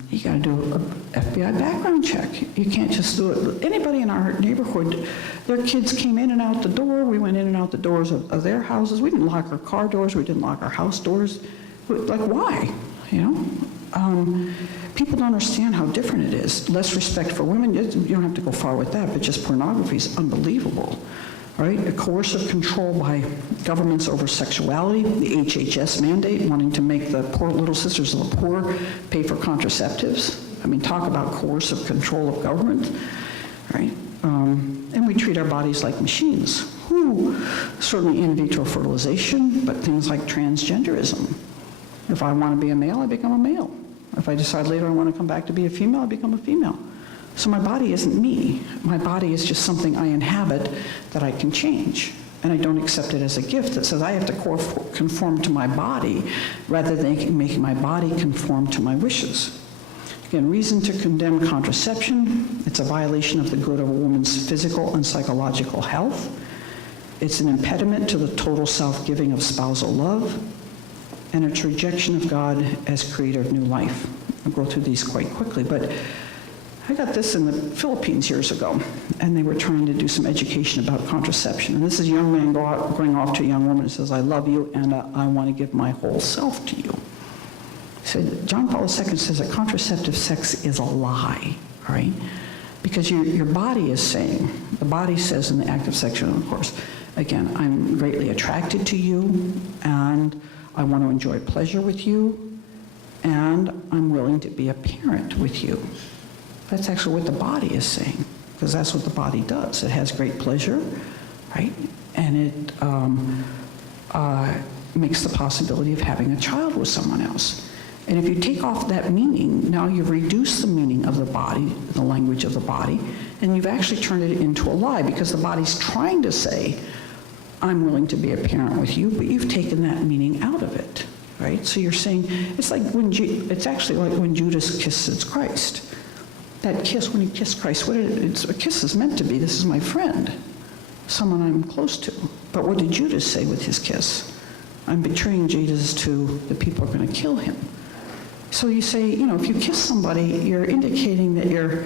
You got to do an FBI background check. You can't just do it. Anybody in our neighborhood, their kids came in and out the door. We went in and out the doors of their houses. We didn't lock our car doors. We didn't lock our house doors. Like, why? You know? People don't understand how different it is. Less respect for women. You don't have to go far with that, but just pornography is unbelievable. Right? A coercive control by governments over sexuality, the HHS mandate, wanting to make the poor little sisters of the poor pay for contraceptives. I mean, talk about coercive control of government, right? And we treat our bodies like machines. Certainly in vitro fertilization, but things like transgenderism. If I want to be a male, I become a male. If I decide later I want to come back to be a female, I become a female. So my body isn't me. My body is just something I inhabit that I can change. And I don't accept it as a gift that says I have to conform to my body rather than making my body conform to my wishes. Again, reason to condemn contraception. It's a violation of the good of a woman's physical and psychological health. It's an impediment to the total self-giving of spousal love. And it's rejection of God as creator of new life. I'll go through these quite quickly, but I got this in the Philippines years ago, and they were trying to do some education about contraception. And this is a young man going off to a young woman and says, I love you, and I want to give my whole self to you. So John Paul II says that contraceptive sex is a lie, right? Because your body is saying, the body says in the act of sexual intercourse, again, I'm greatly attracted to you, and I want to enjoy pleasure with you, and I'm willing to be a parent with you. That's actually what the body is saying, because that's what the body does. It has great pleasure, right? And it makes the possibility of having a child with someone else. And if you take off that meaning, now you've reduced the meaning of the body, the language of the body, and you've actually turned it into a lie, because the body's trying to say, I'm willing to be a parent with you, but you've taken that meaning out of it, right? So you're saying, it's like it's actually like when Judas kisses Christ. That kiss, when he kissed Christ, a kiss is meant to be, this is my friend, someone I'm close to. But what did Judas say with his kiss? I'm betraying Jesus to the people who are going to kill him. So you say, if you kiss somebody, you're indicating that you're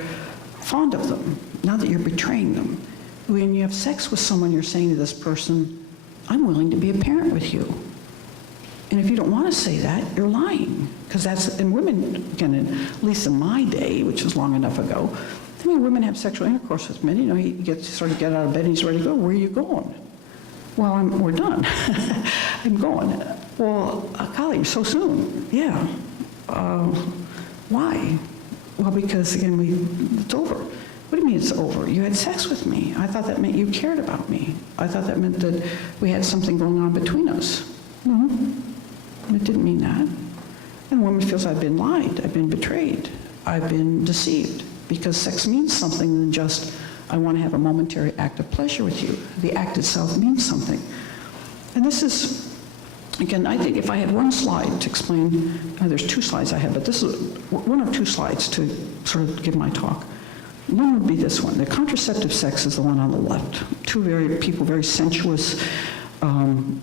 fond of them, not that you're betraying them. When you have sex with someone, you're saying to this person, I'm willing to be a parent with you. And if you don't want to say that, you're lying. Because and women, again, at least in my day, which was long enough ago, women have sexual intercourse with men. He gets sort of get out of bed and he's ready to go. Where are you going? Well, we're done. I'm going. Well, golly, so soon. Yeah. Why? Well, because, again, it's over. What do you mean it's over? You had sex with me. I thought that meant you cared about me. I thought that meant that we had something going on between us. No, it didn't mean that. And the woman feels I've been lied, I've been betrayed, I've been deceived, because sex means something than just, I want to have a momentary act of pleasure with you. The act itself means something. And this is, again, I think if I had one slide to explain, there's two slides I have, but this is one of two slides to sort of give my talk. One would be this one. The contraceptive sex is the one on the left. Two people, very sensuous,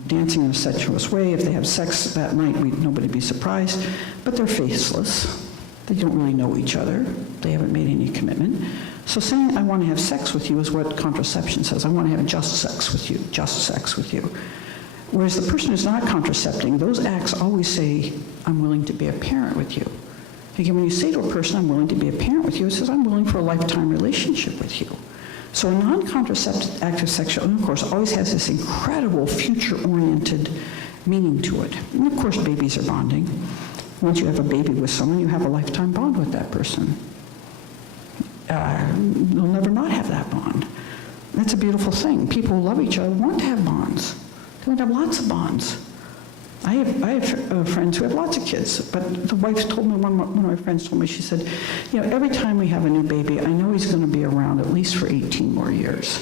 dancing in a sensuous way. If they have sex that night, nobody would be surprised. But they're faceless. They don't really know each other. They haven't made any commitment. So saying, I want to have sex with you is what contraception says. I want to have just sex with you, just sex with you. Whereas the person who's not contracepting, those acts always say, I'm willing to be a parent with you. Again, when you say to a person, I'm willing to be a parent with you, it says, I'm willing for a lifetime relationship with you. So a non-contraceptive act of sexual intercourse always has this incredible future-oriented meaning to it. And of course, babies are bonding. Once you have a baby with someone, you have a lifetime bond with that person. You'll never not have that bond. That's a beautiful thing. People who love each other want to have bonds. They want to have lots of bonds. I have friends who have lots of kids, but the wife told me, one of my friends told me, she said, every time we have a new baby, I know he's going to be around at least for 18 more years.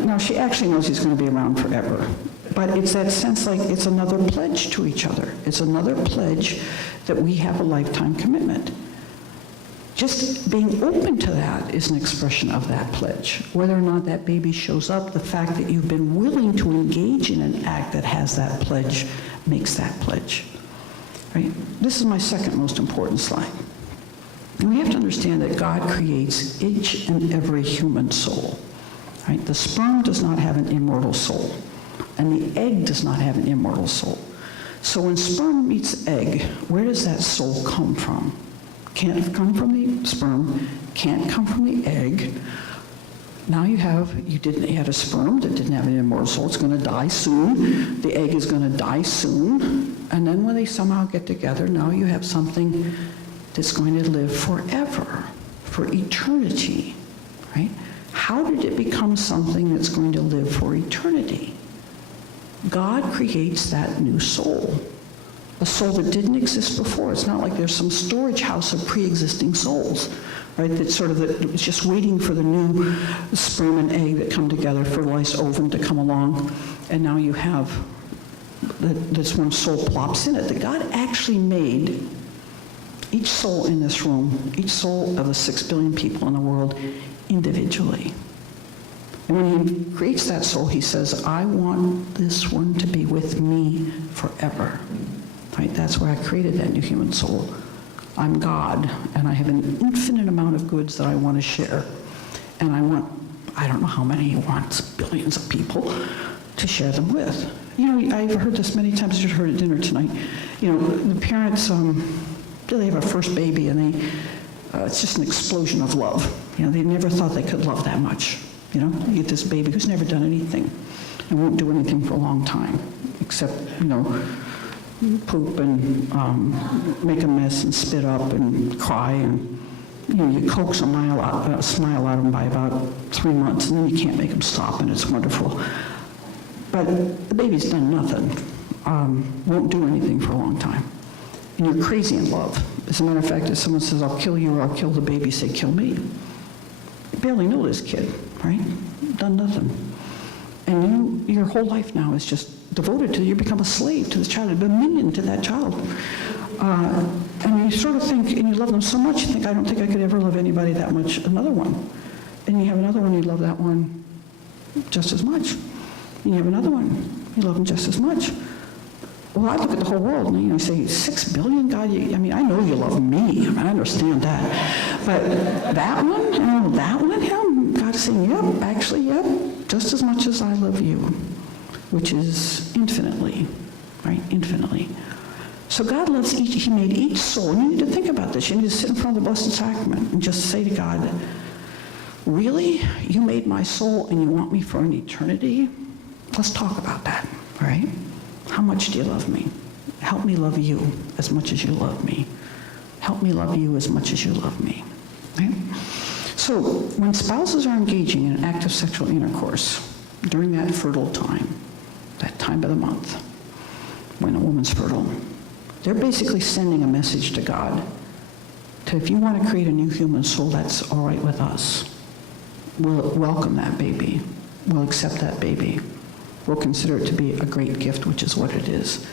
Now, she actually knows he's going to be around forever, but it's that sense like it's another pledge to each other. It's another pledge that we have a lifetime commitment. Just being open to that is an expression of that pledge. Whether or not that baby shows up, the fact that you've been willing to engage in an act that has that pledge makes that pledge. Right? This is my second most important slide. And we have to understand that God creates each and every human soul. Right? The sperm does not have an immortal soul, and the egg does not have an immortal soul. So when sperm meets egg, where does that soul come from? Can't come from the sperm, can't come from the egg. Now you had a sperm that didn't have an immortal soul. It's going to die soon. The egg is going to die soon. And then when they somehow get together, now you have something that's going to live forever, for eternity, right? How did it become something that's going to live for eternity? God creates that new soul. A soul that didn't exist before. It's not like there's some storage house of pre-existing souls, right? That's sort of it's just waiting for the new sperm and egg that come together, fertilized ovum to come along, and now you have this one soul plops in it. That God actually made each soul in this room, each soul of the 6 billion people in the world, individually. And when he creates that soul, he says, I want this one to be with me forever. Right? That's where I created that new human soul. I'm God, and I have an infinite amount of goods that I want to share. And I don't know how many he wants, billions of people, to share them with. I've heard this many times, I just heard at dinner tonight. The parents, they have a first baby, and it's just an explosion of love. They never thought they could love that much. You get this baby who's never done anything and won't do anything for a long time, except, poop and make a mess and spit up and cry, and you coax a smile out of them by about 3 months, and then you can't make them stop, and it's wonderful. But the baby's done nothing, won't do anything for a long time. And you're crazy in love. As a matter of fact, if someone says, I'll kill you or I'll kill the baby, say, kill me. You barely know this kid, right? Done nothing. And your whole life now is just devoted to, you become a slave to this child, a minion to that child. And you sort of think, and you love them so much, you think, I don't think I could ever love anybody that much, another one. And you have another one, you love that one just as much. And you have another one, you love them just as much. Well, I look at the whole world, and you say, 6 billion, God, I know you love me, I understand that. But that one, that one, him, God is saying, yep, actually, yep, just as much as I love you, which is infinitely, right, infinitely. So God loves each, he made each soul, and you need to think about this. You need to sit in front of the Blessed Sacrament and just say to God, really? You made my soul and you want me for an eternity? Let's talk about that, all right? How much do you love me? Help me love you as much as you love me. Help me love you as much as you love me, right? So when spouses are engaging in an act of sexual intercourse during that fertile time, that time of the month, when a woman's fertile, they're basically sending a message to God that if you want to create a new human soul, that's all right with us. We'll welcome that baby. We'll accept that baby. We'll consider it to be a great gift, which is what it is.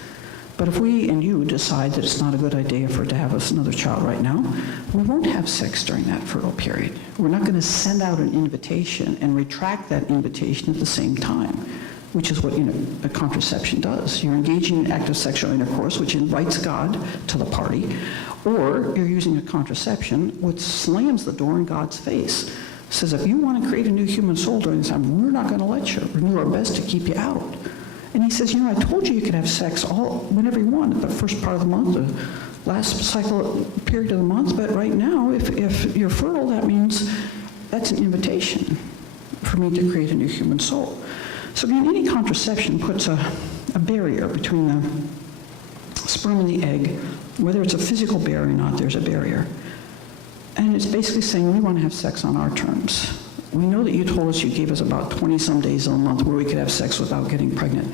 But if we and you decide that it's not a good idea for it to have us another child right now, we won't have sex during that fertile period. We're not going to send out an invitation and retract that invitation at the same time, which is what a contraception does. You're engaging in active sexual intercourse, which invites God to the party, or you're using a contraception, which slams the door in God's face. Says, if you want to create a new human soul during this time, we're not going to let you. We're do our best to keep you out. And he says, I told you could have sex whenever you want, the first part of the month, the last cycle period of the month, but right now, if you're fertile, that means that's an invitation for me to create a new human soul. So again, any contraception puts a barrier between the sperm and the egg. Whether it's a physical barrier or not, there's a barrier. And it's basically saying we want to have sex on our terms. We know that you told us you gave us about 20-some days a month where we could have sex without getting pregnant.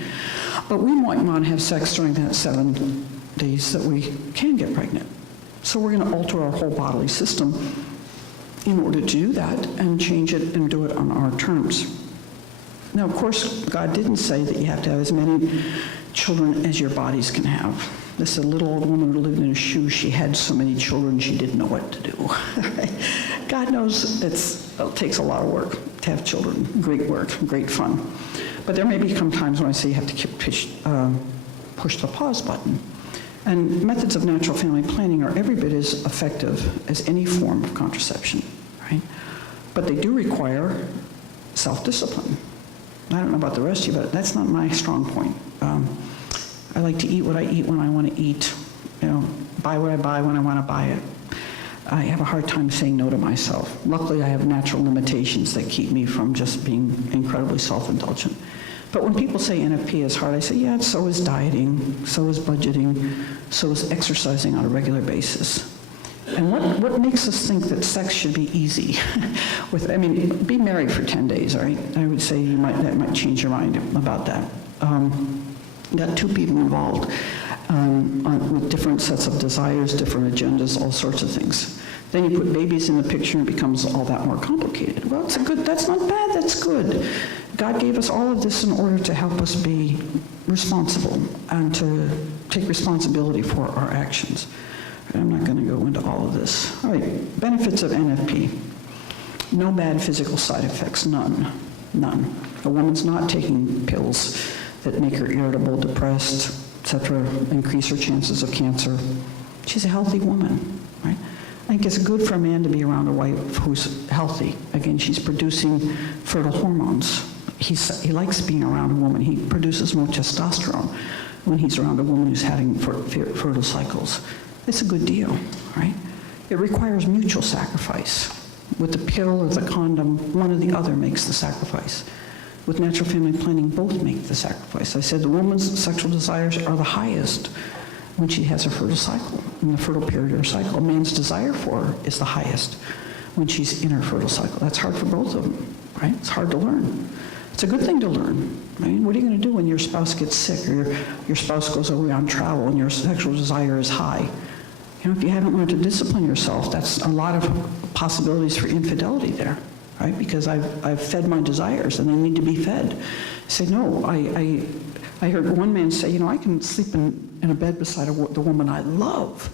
But we might want to have sex during that 7 days that we can get pregnant. So we're going to alter our whole bodily system in order to do that and change it and do it on our terms. Now, of course, God didn't say that you have to have as many children as your bodies can have. This little old woman who lived in a shoe, she had so many children she didn't know what to do. God knows it takes a lot of work to have children. Great work, great fun. But there may become times when I say you have to push the pause button. And methods of natural family planning are every bit as effective as any form of contraception, right? But they do require self-discipline. I don't know about the rest of you, but that's not my strong point. I like to eat what I eat when I want to eat, buy what I buy when I want to buy it. I have a hard time saying no to myself. Luckily, I have natural limitations that keep me from just being incredibly self-indulgent. But when people say NFP is hard, I say, yeah, so is dieting, so is budgeting, so is exercising on a regular basis. And what makes us think that sex should be easy? Be married for 10 days, all right? I would say that might change your mind about that. Got 2 people involved with different sets of desires, different agendas, all sorts of things. Then you put babies in the picture and it becomes all that more complicated. Well, that's not bad, that's good. God gave us all of this in order to help us be responsible and to take responsibility for our actions. I'm not going to go into all of this. All right, benefits of NFP. No bad physical side effects, none. A woman's not taking pills that make her irritable, depressed, etc., increase her chances of cancer. She's a healthy woman. right? I think it's good for a man to be around a wife who's healthy. Again, she's producing fertile hormones. He likes being around a woman. He produces more testosterone when he's around a woman who's having fertile cycles. It's a good deal, right? It requires mutual sacrifice. With the pill or the condom, one or the other makes the sacrifice. With natural family planning, both make the sacrifice. I said the woman's sexual desires are the highest when she has her fertile cycle, in the fertile period of her cycle. A man's desire for her is the highest when she's in her fertile cycle. That's hard for both of them, right? It's hard to learn. It's a good thing to learn, right? What are you going to do when your spouse gets sick or your spouse goes away on travel and your sexual desire is high? You know, if you haven't learned to discipline yourself, that's a lot of possibilities for infidelity there, right? Because I've fed my desires and they need to be fed. I say, no, I heard one man say, you know, I can sleep in a bed beside the woman I love,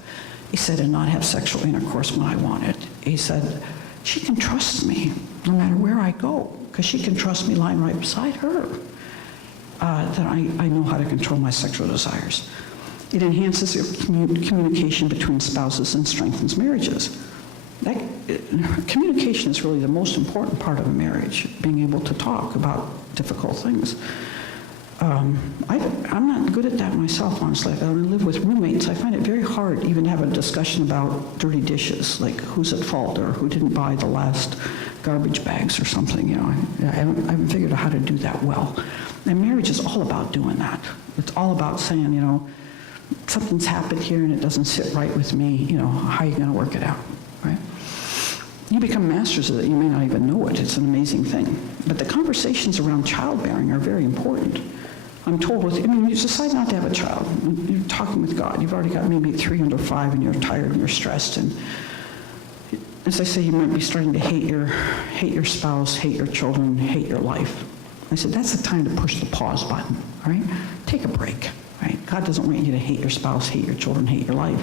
he said, and not have sexual intercourse when I want it. He said, she can trust me no matter where I go, because she can trust me lying right beside her, that I know how to control my sexual desires. It enhances communication between spouses and strengthens marriages. Communication is really the most important part of a marriage, being able to talk about difficult things. I'm not good at that myself, honestly. I live with roommates. I find it very hard even to have a discussion about dirty dishes, like who's at fault or who didn't buy the last garbage bags or something. You know, I haven't figured out how to do that well. And marriage is all about doing that. It's all about saying, you know, something's happened here and it doesn't sit right with me. You know, how are you going to work it out, right? You become masters of it. You may not even know it. It's an amazing thing. But the conversations around childbearing are very important. I'm told you decide not to have a child. You're talking with God. You've already got maybe 3 under 5 and you're tired and you're stressed. And as I say, you might be starting to hate your spouse, hate your children, hate your life. I said, that's the time to push the pause button, all right? Take a break, right? God doesn't want you to hate your spouse, hate your children, hate your life.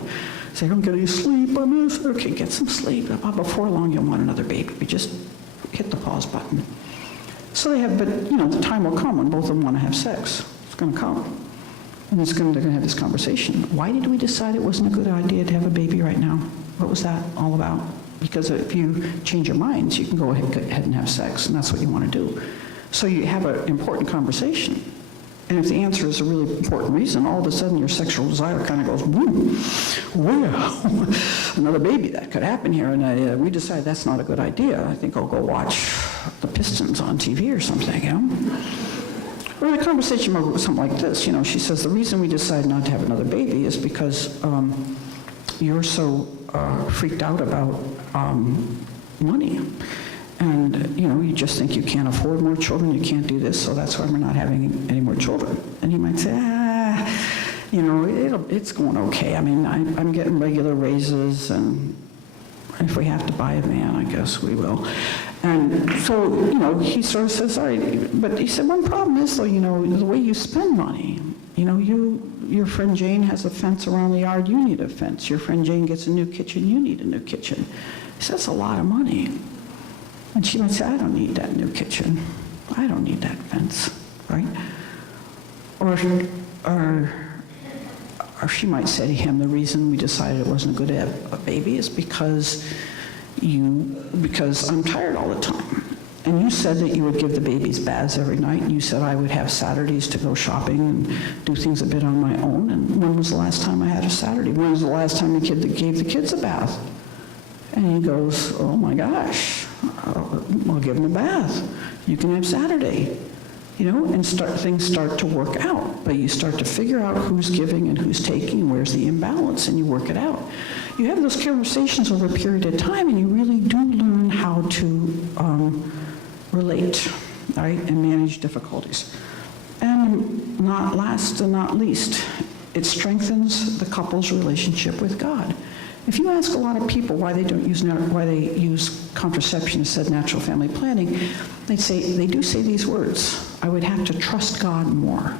Say, I don't get any sleep, I miss. Okay, get some sleep. Before long, you'll want another baby. But just hit the pause button. So but the time will come when both of them want to have sex. It's going to come. And they're going to have this conversation. Why did we decide it wasn't a good idea to have a baby right now? What was that all about? Because if you change your minds, you can go ahead and have sex, and that's what you want to do. So you have an important conversation. And if the answer is a really important reason, all of a sudden your sexual desire kind of goes, boom, wow, another baby, that could happen here. And we decided that's not a good idea. I think I'll go watch the Pistons on TV or something, you know? Or the conversation might go something like this, she says, the reason we decided not to have another baby is because you're so freaked out about money. And, you just think you can't afford more children, you can't do this, so that's why we're not having any more children. And he might say, it's going okay. I mean, I'm getting regular raises, and if we have to buy a van, I guess we will. And so, he sort of says, all right, but he said, one problem is, though, the way you spend money. Your friend Jane has a fence around the yard, you need a fence. Your friend Jane gets a new kitchen, you need a new kitchen. He says, that's a lot of money. And she might say, I don't need that new kitchen. I don't need that fence, right? Or she might say to him, the reason we decided it wasn't good to have a baby is because I'm tired all the time. And you said that you would give the babies baths every night, and you said I would have Saturdays to go shopping and do things a bit on my own. And when was the last time I had a Saturday? When was the last time you gave the kids a bath? And he goes, oh my gosh. I'll give them a bath. You can have Saturday, and things start to work out. But you start to figure out who's giving and who's taking, and where's the imbalance, and you work it out. You have those conversations over a period of time, and you really do learn how to relate, right, and manage difficulties. And not last and not least, it strengthens the couple's relationship with God. If you ask a lot of people why they use contraception instead of natural family planning, they do say these words: I would have to trust God more.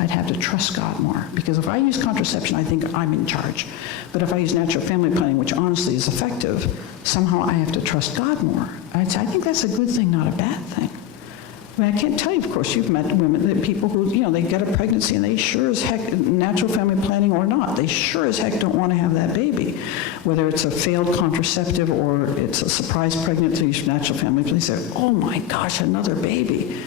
I'd have to trust God more. Because if I use contraception, I think I'm in charge. But if I use natural family planning, which honestly is effective, somehow I have to trust God more. I think that's a good thing, not a bad thing. I mean, I can't tell you, of course, you've met women, the people who, they get a pregnancy and they sure as heck, natural family planning or not, they sure as heck don't want to have that baby. Whether it's a failed contraceptive or it's a surprise pregnancy, natural family planning, they say, oh my gosh, another baby.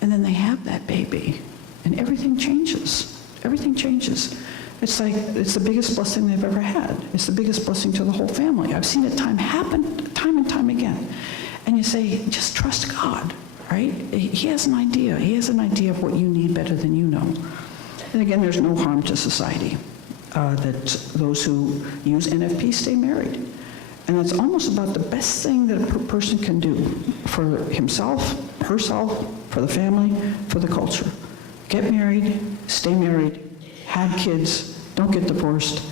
And then they have that baby and everything changes. Everything changes. It's like, it's the biggest blessing they've ever had. It's the biggest blessing to the whole family. I've seen it happen time and time again. And you say, just trust God. Right? He has an idea. He has an idea of what you need better than you know. And again, there's no harm to society. That those who use NFP stay married. And it's almost about the best thing that a person can do for himself, herself, for the family, for the culture. Get married, stay married, have kids, don't get divorced.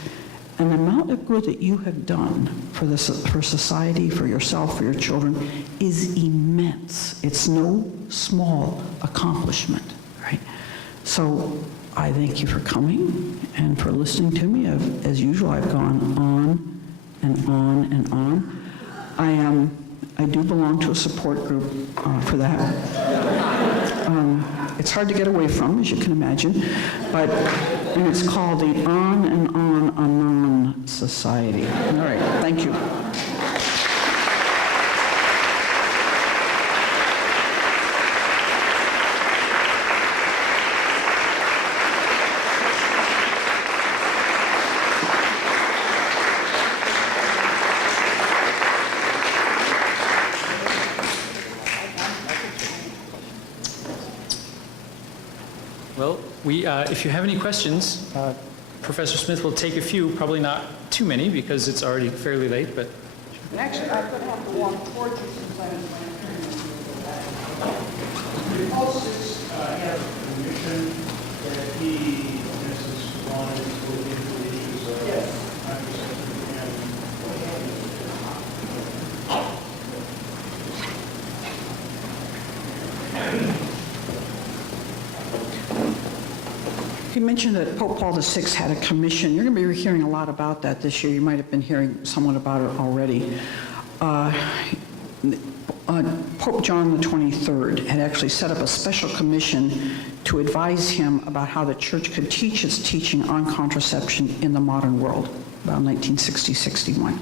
And the amount of good that you have done for society, for yourself, for your children, is immense. It's no small accomplishment, right? So I thank you for coming and for listening to me. As usual, I've gone on and on and on. I do belong to a support group for that. It's hard to get away from, as you can imagine, and it's called the On and On Anon Society. All right, thank you. Well, if you have any questions, Professor Smith will take a few, probably not too many because it's already fairly late, but... And actually, I'm going to have to walk towards you since I'm Paul VI had a mission that he, in essence, wanted to go into the issues of contraception and You mentioned that Pope Paul VI had a commission. You're going to be hearing a lot about that this year. You might have been hearing somewhat about it already. Pope John the 23rd had actually set up a special commission to advise him about how the church could teach its teaching on contraception in the modern world, about 1960-61.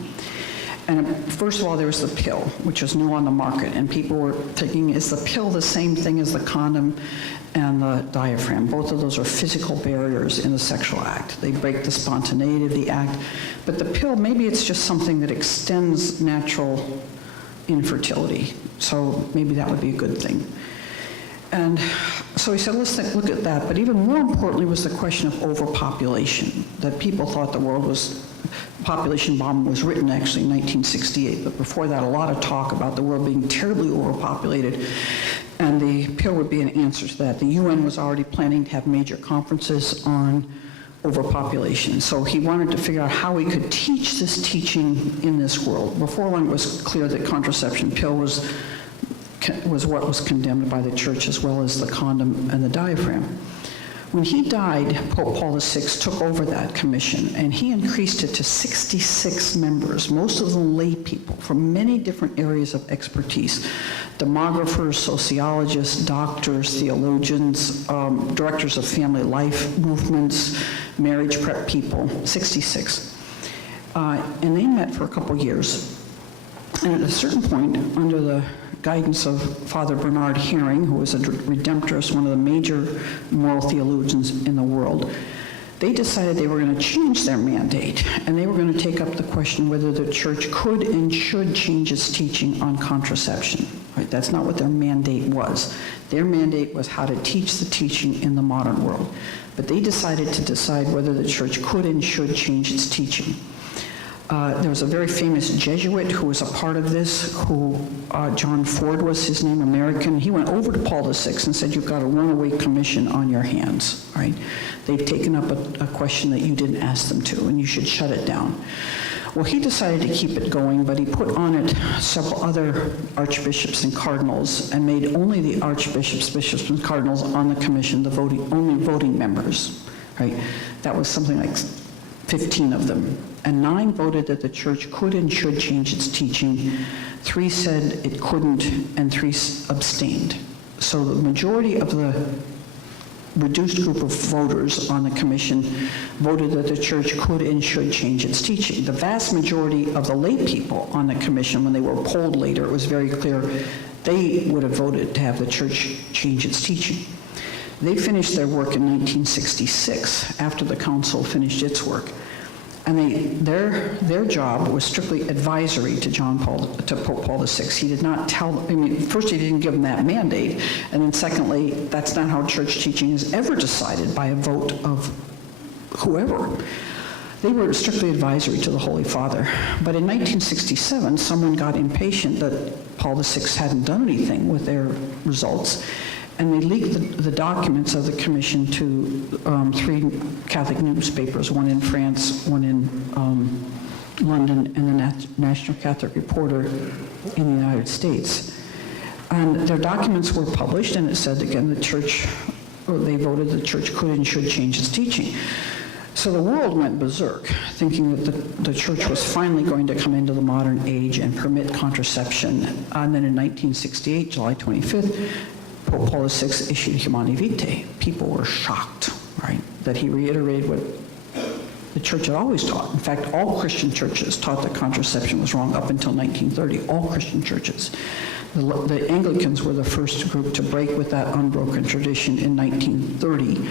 And first of all, there was the pill, which was new on the market, and people were thinking, is the pill the same thing as the condom and the diaphragm? Both of those are physical barriers in the sexual act. They break the spontaneity of the act. But the pill, maybe it's just something that extends natural infertility. So maybe that would be a good thing. And so he said, let's look at that. But even more importantly was the question of overpopulation, that people thought the world was, population bomb was written actually in 1968, but before that a lot of talk about the world being terribly overpopulated, and the pill would be an answer to that. The UN was already planning to have major conferences on overpopulation, so he wanted to figure out how we could teach this teaching in this world. Before long it was clear that contraception pill was what was condemned by the church, as well as the condom and the diaphragm. When he died, Pope Paul VI took over that commission, and he increased it to 66 members, most of them lay people from many different areas of expertise: demographers, sociologists, doctors, theologians, directors of family life movements, marriage prep people, 66. And they met for a couple years. And at a certain point, under the guidance of Father Bernard Herring, who was a Redemptorist, one of the major moral theologians in the world, they decided they were going to change their mandate, and they were going to take up the question whether the church could and should change its teaching on contraception. Right? That's not what their mandate was. Their mandate was how to teach the teaching in the modern world. But they decided to decide whether the church could and should change its teaching. There was a very famous Jesuit who was a part of this, John Ford was his name, American. He went over to Paul VI and said, you've got a runaway commission on your hands, right? They've taken up a question that you didn't ask them to, and you should shut it down. Well, he decided to keep it going, but he put on it several other archbishops and cardinals, and made only the archbishops, bishops, and cardinals on the commission only voting members, right? That was something like 15 of them. And 9 voted that the church could and should change its teaching. 3 said it couldn't, and 3 abstained. So the majority of the reduced group of voters on the commission voted that the church could and should change its teaching. The vast majority of the lay people on the commission, when they were polled later, it was very clear they would have voted to have the church change its teaching. They finished their work in 1966, after the council finished its work. And their job was strictly advisory to Pope Paul VI. He did not tell, first he didn't give them that mandate, and then secondly, that's not how church teaching is ever decided, by a vote of whoever. They were strictly advisory to the Holy Father. But in 1967, someone got impatient that Paul VI hadn't done anything with their results, and they leaked the documents of the commission to 3 Catholic newspapers, one in France, one in London, and the National Catholic Reporter in the United States. And their documents were published, and it said, again, they voted the church could and should change its teaching. So the world went berserk, thinking that the church was finally going to come into the modern age and permit contraception. And then in 1968, July 25th, Pope Paul VI issued Humanae Vitae. People were shocked, right, that he reiterated what the church had always taught. In fact, all Christian churches taught that contraception was wrong up until 1930, all Christian churches. The Anglicans were the first group to break with that unbroken tradition in 1930.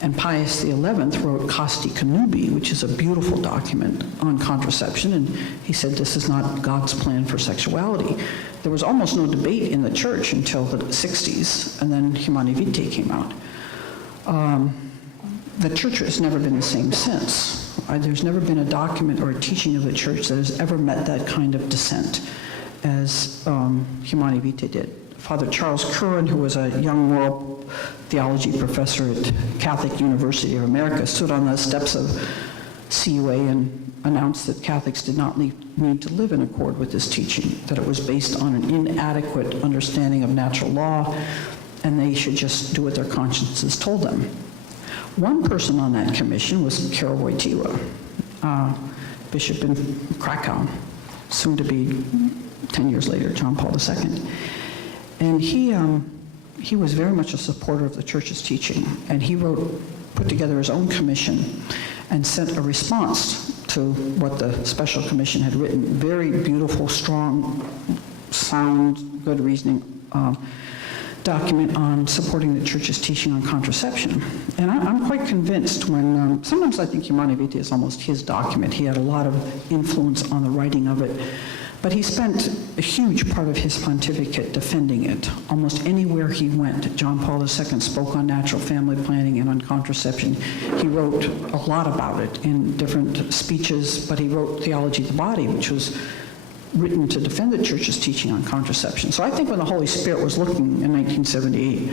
And Pius XI wrote Casti Connubii, which is a beautiful document on contraception, and he said this is not God's plan for sexuality. There was almost no debate in the church until the 60s, and then Humanae Vitae came out. The church has never been the same since. There's never been a document or a teaching of the church that has ever met that kind of dissent as Humanae Vitae did. Father Charles Curran, who was a young moral theology professor at Catholic University of America, stood on the steps of CUA and announced that Catholics did not need to live in accord with this teaching, that it was based on an inadequate understanding of natural law, and they should just do what their consciences told them. One person on that commission was Karol Wojtyła, bishop in Krakow, soon to be 10 years later, John Paul II. And he was very much a supporter of the church's teaching, and he put together his own commission and sent a response to what the special commission had written. Very beautiful, strong, sound, good reasoning document on supporting the church's teaching on contraception. And I'm quite convinced when, sometimes I think Humanae Vitae is almost his document. He had a lot of influence on the writing of it. But he spent a huge part of his pontificate defending it. Almost anywhere he went, John Paul II spoke on natural family planning and on contraception. He wrote a lot about it in different speeches, but he wrote Theology of the Body, which was written to defend the church's teaching on contraception. So I think when the Holy Spirit was looking in 1978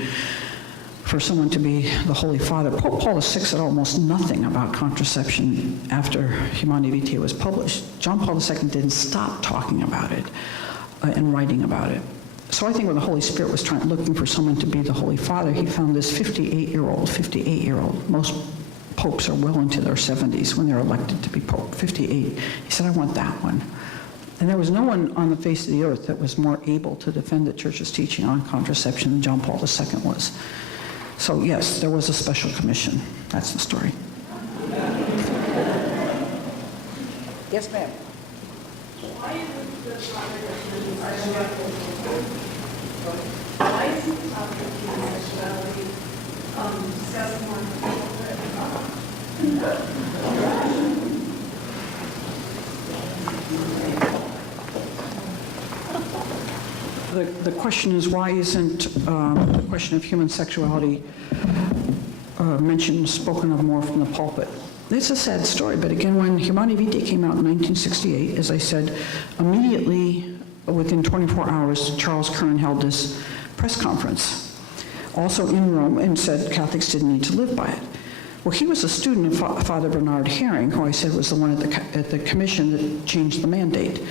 for someone to be the Holy Father, Pope Paul VI said almost nothing about contraception after Humanae Vitae was published. John Paul II didn't stop talking about it and writing about it. So I think when the Holy Spirit was looking for someone to be the Holy Father, he found this 58-year-old. Most popes are well into their 70s when they're elected to be pope, 58. He said, I want that one. And there was no one on the face of the earth that was more able to defend the church's teaching on contraception than John Paul II was. So yes, there was a special commission. That's the story. Yes, ma'am. Why isn't the topic of sexuality discussed more The question is, why isn't the question of human sexuality spoken of more from the pulpit? It's a sad story, but again, when Humanae Vitae came out in 1968, as I said, immediately within 24 hours, Charles Curran held this press conference, also in Rome, and said Catholics didn't need to live by it. Well, he was a student of Father Bernard Herring, who I said was the one at the commission that changed the mandate.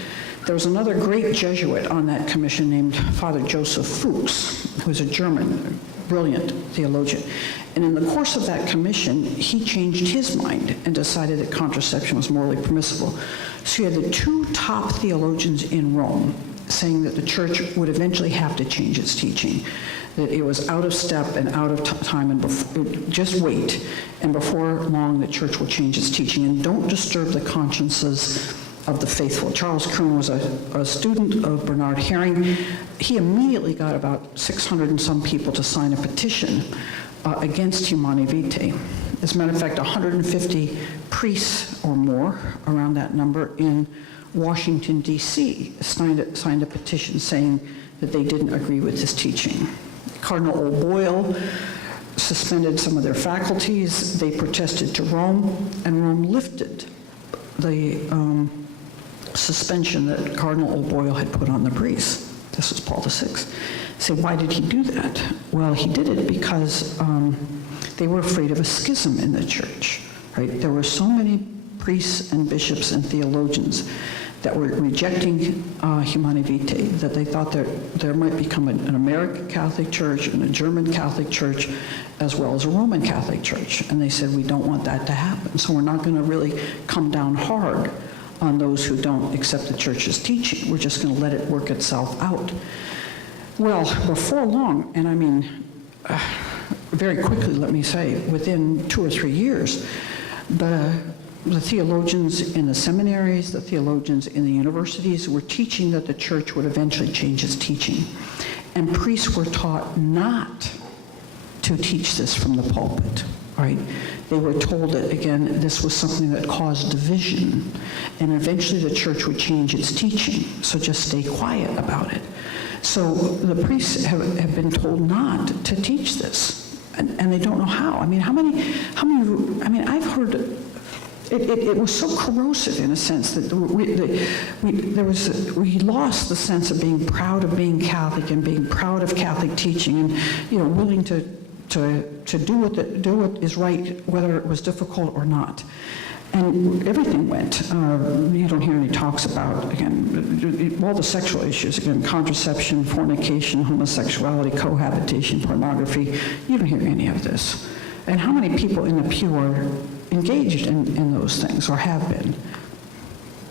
There was another great Jesuit on that commission named Father Joseph Fuchs, who was a German, brilliant theologian. And in the course of that commission, he changed his mind and decided that contraception was morally permissible. So you had the two top theologians in Rome saying that the church would eventually have to change its teaching, that it was out of step and out of time, and just wait, and before long the church will change its teaching, and don't disturb the consciences of the faithful. Charles Curran was a student of Bernard Herring. He immediately got about 600 and some people to sign a petition against Humanae Vitae. As a matter of fact, 150 priests or more, around that number, in Washington, D.C., signed a petition saying that they didn't agree with this teaching. Cardinal O'Boyle suspended some of their faculties. They protested to Rome, and Rome lifted the suspension that Cardinal O'Boyle had put on the priests. This was Paul VI. So why did he do that? Well, he did it because they were afraid of a schism in the church, right? There were so many priests and bishops and theologians that were rejecting Humanae Vitae that they thought there might become an American Catholic Church and a German Catholic Church as well as a Roman Catholic Church. And they said, we don't want that to happen. So we're not going to really come down hard on those who don't accept the church's teaching. We're just going to let it work itself out. Well, before long, and I mean, very quickly, let me say, within 2 or 3 years, the theologians in the seminaries, the theologians in the universities were teaching that the church would eventually change its teaching. And priests were taught not to teach this from the pulpit, right? They were told that, again, this was something that caused division, and eventually the church would change its teaching, so just stay quiet about it. So the priests have been told not to teach this, and they don't know how. I mean, how many, I mean, I've heard, it was so corrosive in a sense that we lost the sense of being proud of being Catholic and being proud of Catholic teaching and, you know, willing to do what is right, whether it was difficult or not. And everything went. You don't hear any talks about, again, all the sexual issues, again, contraception, fornication, homosexuality, cohabitation, pornography. You don't hear any of this. And how many people in the pew are engaged in those things, or have been?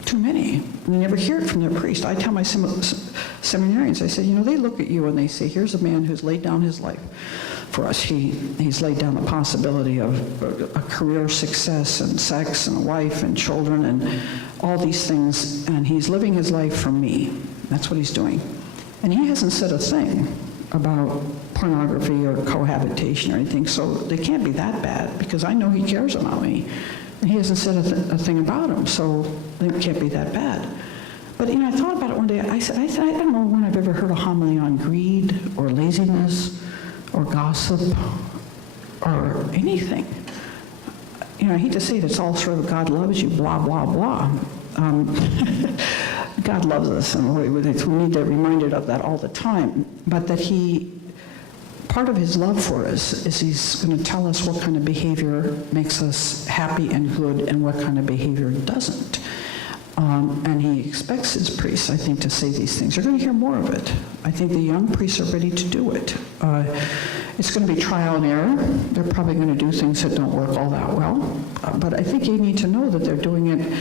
Too many. They never hear it from their priest. I tell my seminarians, I say, you know, they look at you and they say, here's a man who's laid down his life for us. He's laid down the possibility of a career success and sex and a wife and children and all these things, and he's living his life for me. That's what he's doing. And he hasn't said a thing about pornography or cohabitation or anything, so they can't be that bad, because I know he cares about me. And he hasn't said a thing about him, so they can't be that bad. But, you know, I thought about it one day. I said, I don't know when I've ever heard a homily on greed or laziness or gossip or anything. You know, I hate to say it, it's all sort of God loves you, blah, blah, blah. God loves us, and we need to be reminded of that all the time. But that part of his love for us is he's going to tell us what kind of behavior makes us happy and good and what kind of behavior doesn't. And he expects his priests, I think, to say these things. You're going to hear more of it. I think the young priests are ready to do it. It's going to be trial and error. They're probably going to do things that don't work all that well. But I think you need to know that they're doing it.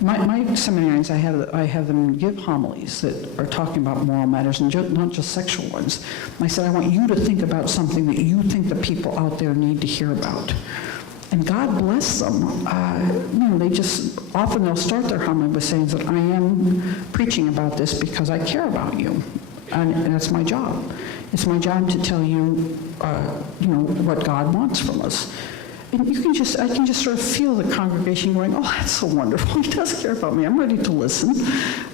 My seminarians, I have them give homilies that are talking about moral matters and not just sexual ones. I said, I want you to think about something that you think the people out there need to hear about. And God bless them. You know, they'll start their homily by saying that I am preaching about this because I care about you. And that's my job. It's my job to tell you, you know, what God wants from us. And I can just sort of feel the congregation going, oh, that's so wonderful. He does care about me. I'm ready to listen,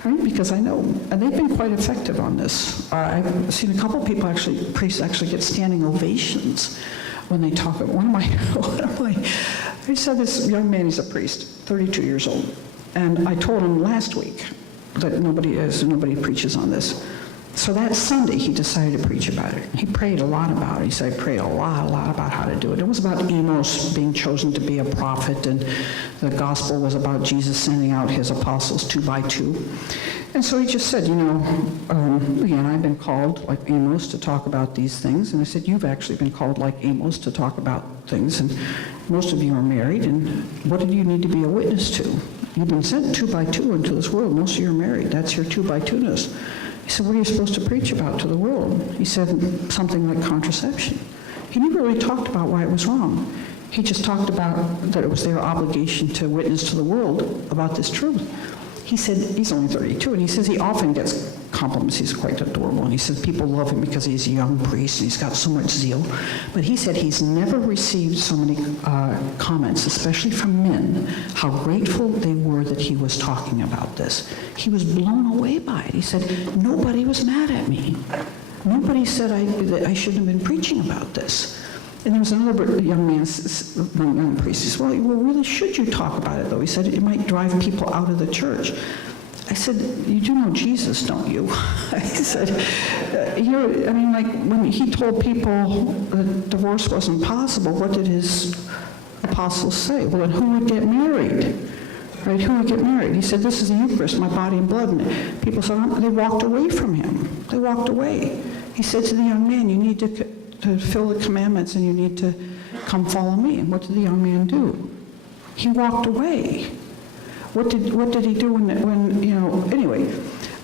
right? Because I know. And they've been quite effective on this. I've seen a couple of people priests actually get standing ovations when they talk about one of my, I said this young man, he's a priest, 32 years old. And I told him last week that nobody preaches on this. So that Sunday, he decided to preach about it. He prayed a lot about it. He said, I prayed a lot about how to do it. It was about Amos being chosen to be a prophet, and the gospel was about Jesus sending out his apostles 2 by 2. And so he just said, you know, again, I've been called, like Amos, to talk about these things. And I said, you've actually been called, like Amos, to talk about things. And most of you are married, and what do you need to be a witness to? You've been sent 2 by 2 into this world. Most of you are married. That's your 2 by 2-ness. He He said, what are you supposed to preach about to the world? He said something like contraception. He never really talked about why it was wrong. He just talked about that it was their obligation to witness to the world about this truth. He said, he's only 32, and he says he often gets compliments. He's quite adorable, and he says people love him because he's a young priest and he's got so much zeal. But he said he's never received so many comments, especially from men, how grateful they were that he was talking about this. He was blown away by it. He said, nobody was mad at me. Nobody said that I shouldn't have been preaching about this. And there was another young man, young priest, he said, well, really, should you talk about it, though? He said, it might drive people out of the church. I said, you do know Jesus, don't you? I said, when he told people that divorce wasn't possible, what did his apostles say? Well, then who would get married? Right, who would get married? He said, this is the Eucharist, my body and blood. And people said, they walked away from him. They walked away. He said to the young man, you need to fulfill the commandments and you need to come follow me. And what did the young man do? He walked away. What did he do anyway,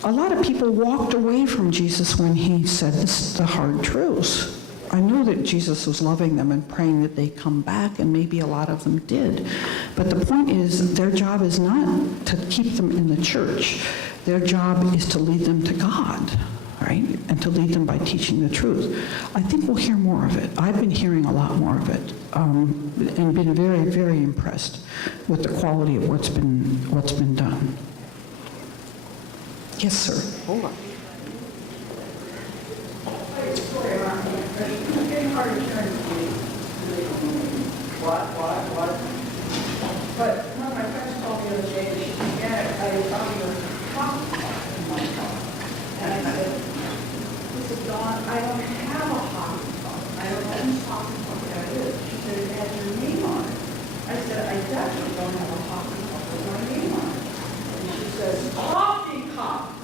a lot of people walked away from Jesus when he said the hard truths. I know that Jesus was loving them and praying that they come back, and maybe a lot of them did. But the point is, their job is not to keep them in the church. Their job is to lead them to God, right? And to lead them by teaching the truth. I think we'll hear more of it. I've been hearing a lot more of it, and been very, very impressed with the quality of what's been done. Yes, sir. Hold on. But one of my friends called the other day, and she said, yeah, I found your coffee pot in my car. And I said, Dawn, I don't have a hockey puck. I don't know whose hockey puck that is. She said, it has your name on it. I said, I definitely don't have a hockey puck with my name on it. And she says, coffee cup.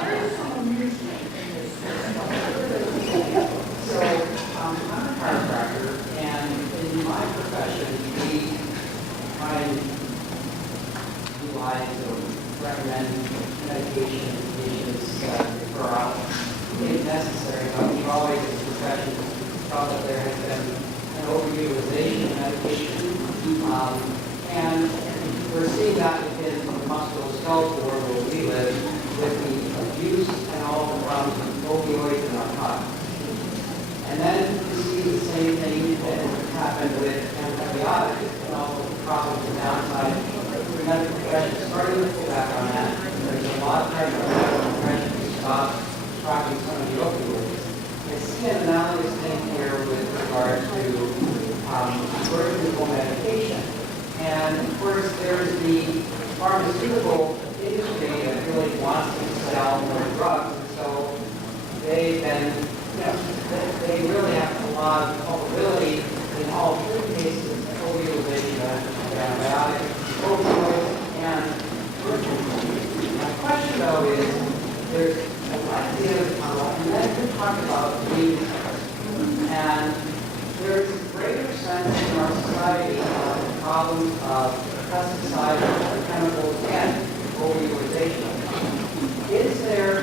There is some amusement in this. So, I'm a chiropractor, and in my profession, we try and utilize or recommend medication to patients refer out if necessary. But we've always, as a profession, felt that there has been an overutilization of medication. And we're seeing that within the musculoskeletal world where we live with the abuse and all the problems with opioids and narcotics. And then we see the same thing that happened with antibiotics and all the problems and downside. The medical profession is starting to pull back on that. There's a lot of pressure on the medical profession to stop prescribing some of the opioids. I see an analogous thing here with regard to birth control medication. And of course, there's the pharmaceutical industry that really wants to sell more drugs. And so they've been, they really have a lot of culpability in all three cases of overutilization of antibiotics, opioids, and birth control. My question, though, is there's an idea and then we talk about abuse, and there's a greater sense in our society of the problems of pesticides, chemicals, and overutilization. Is there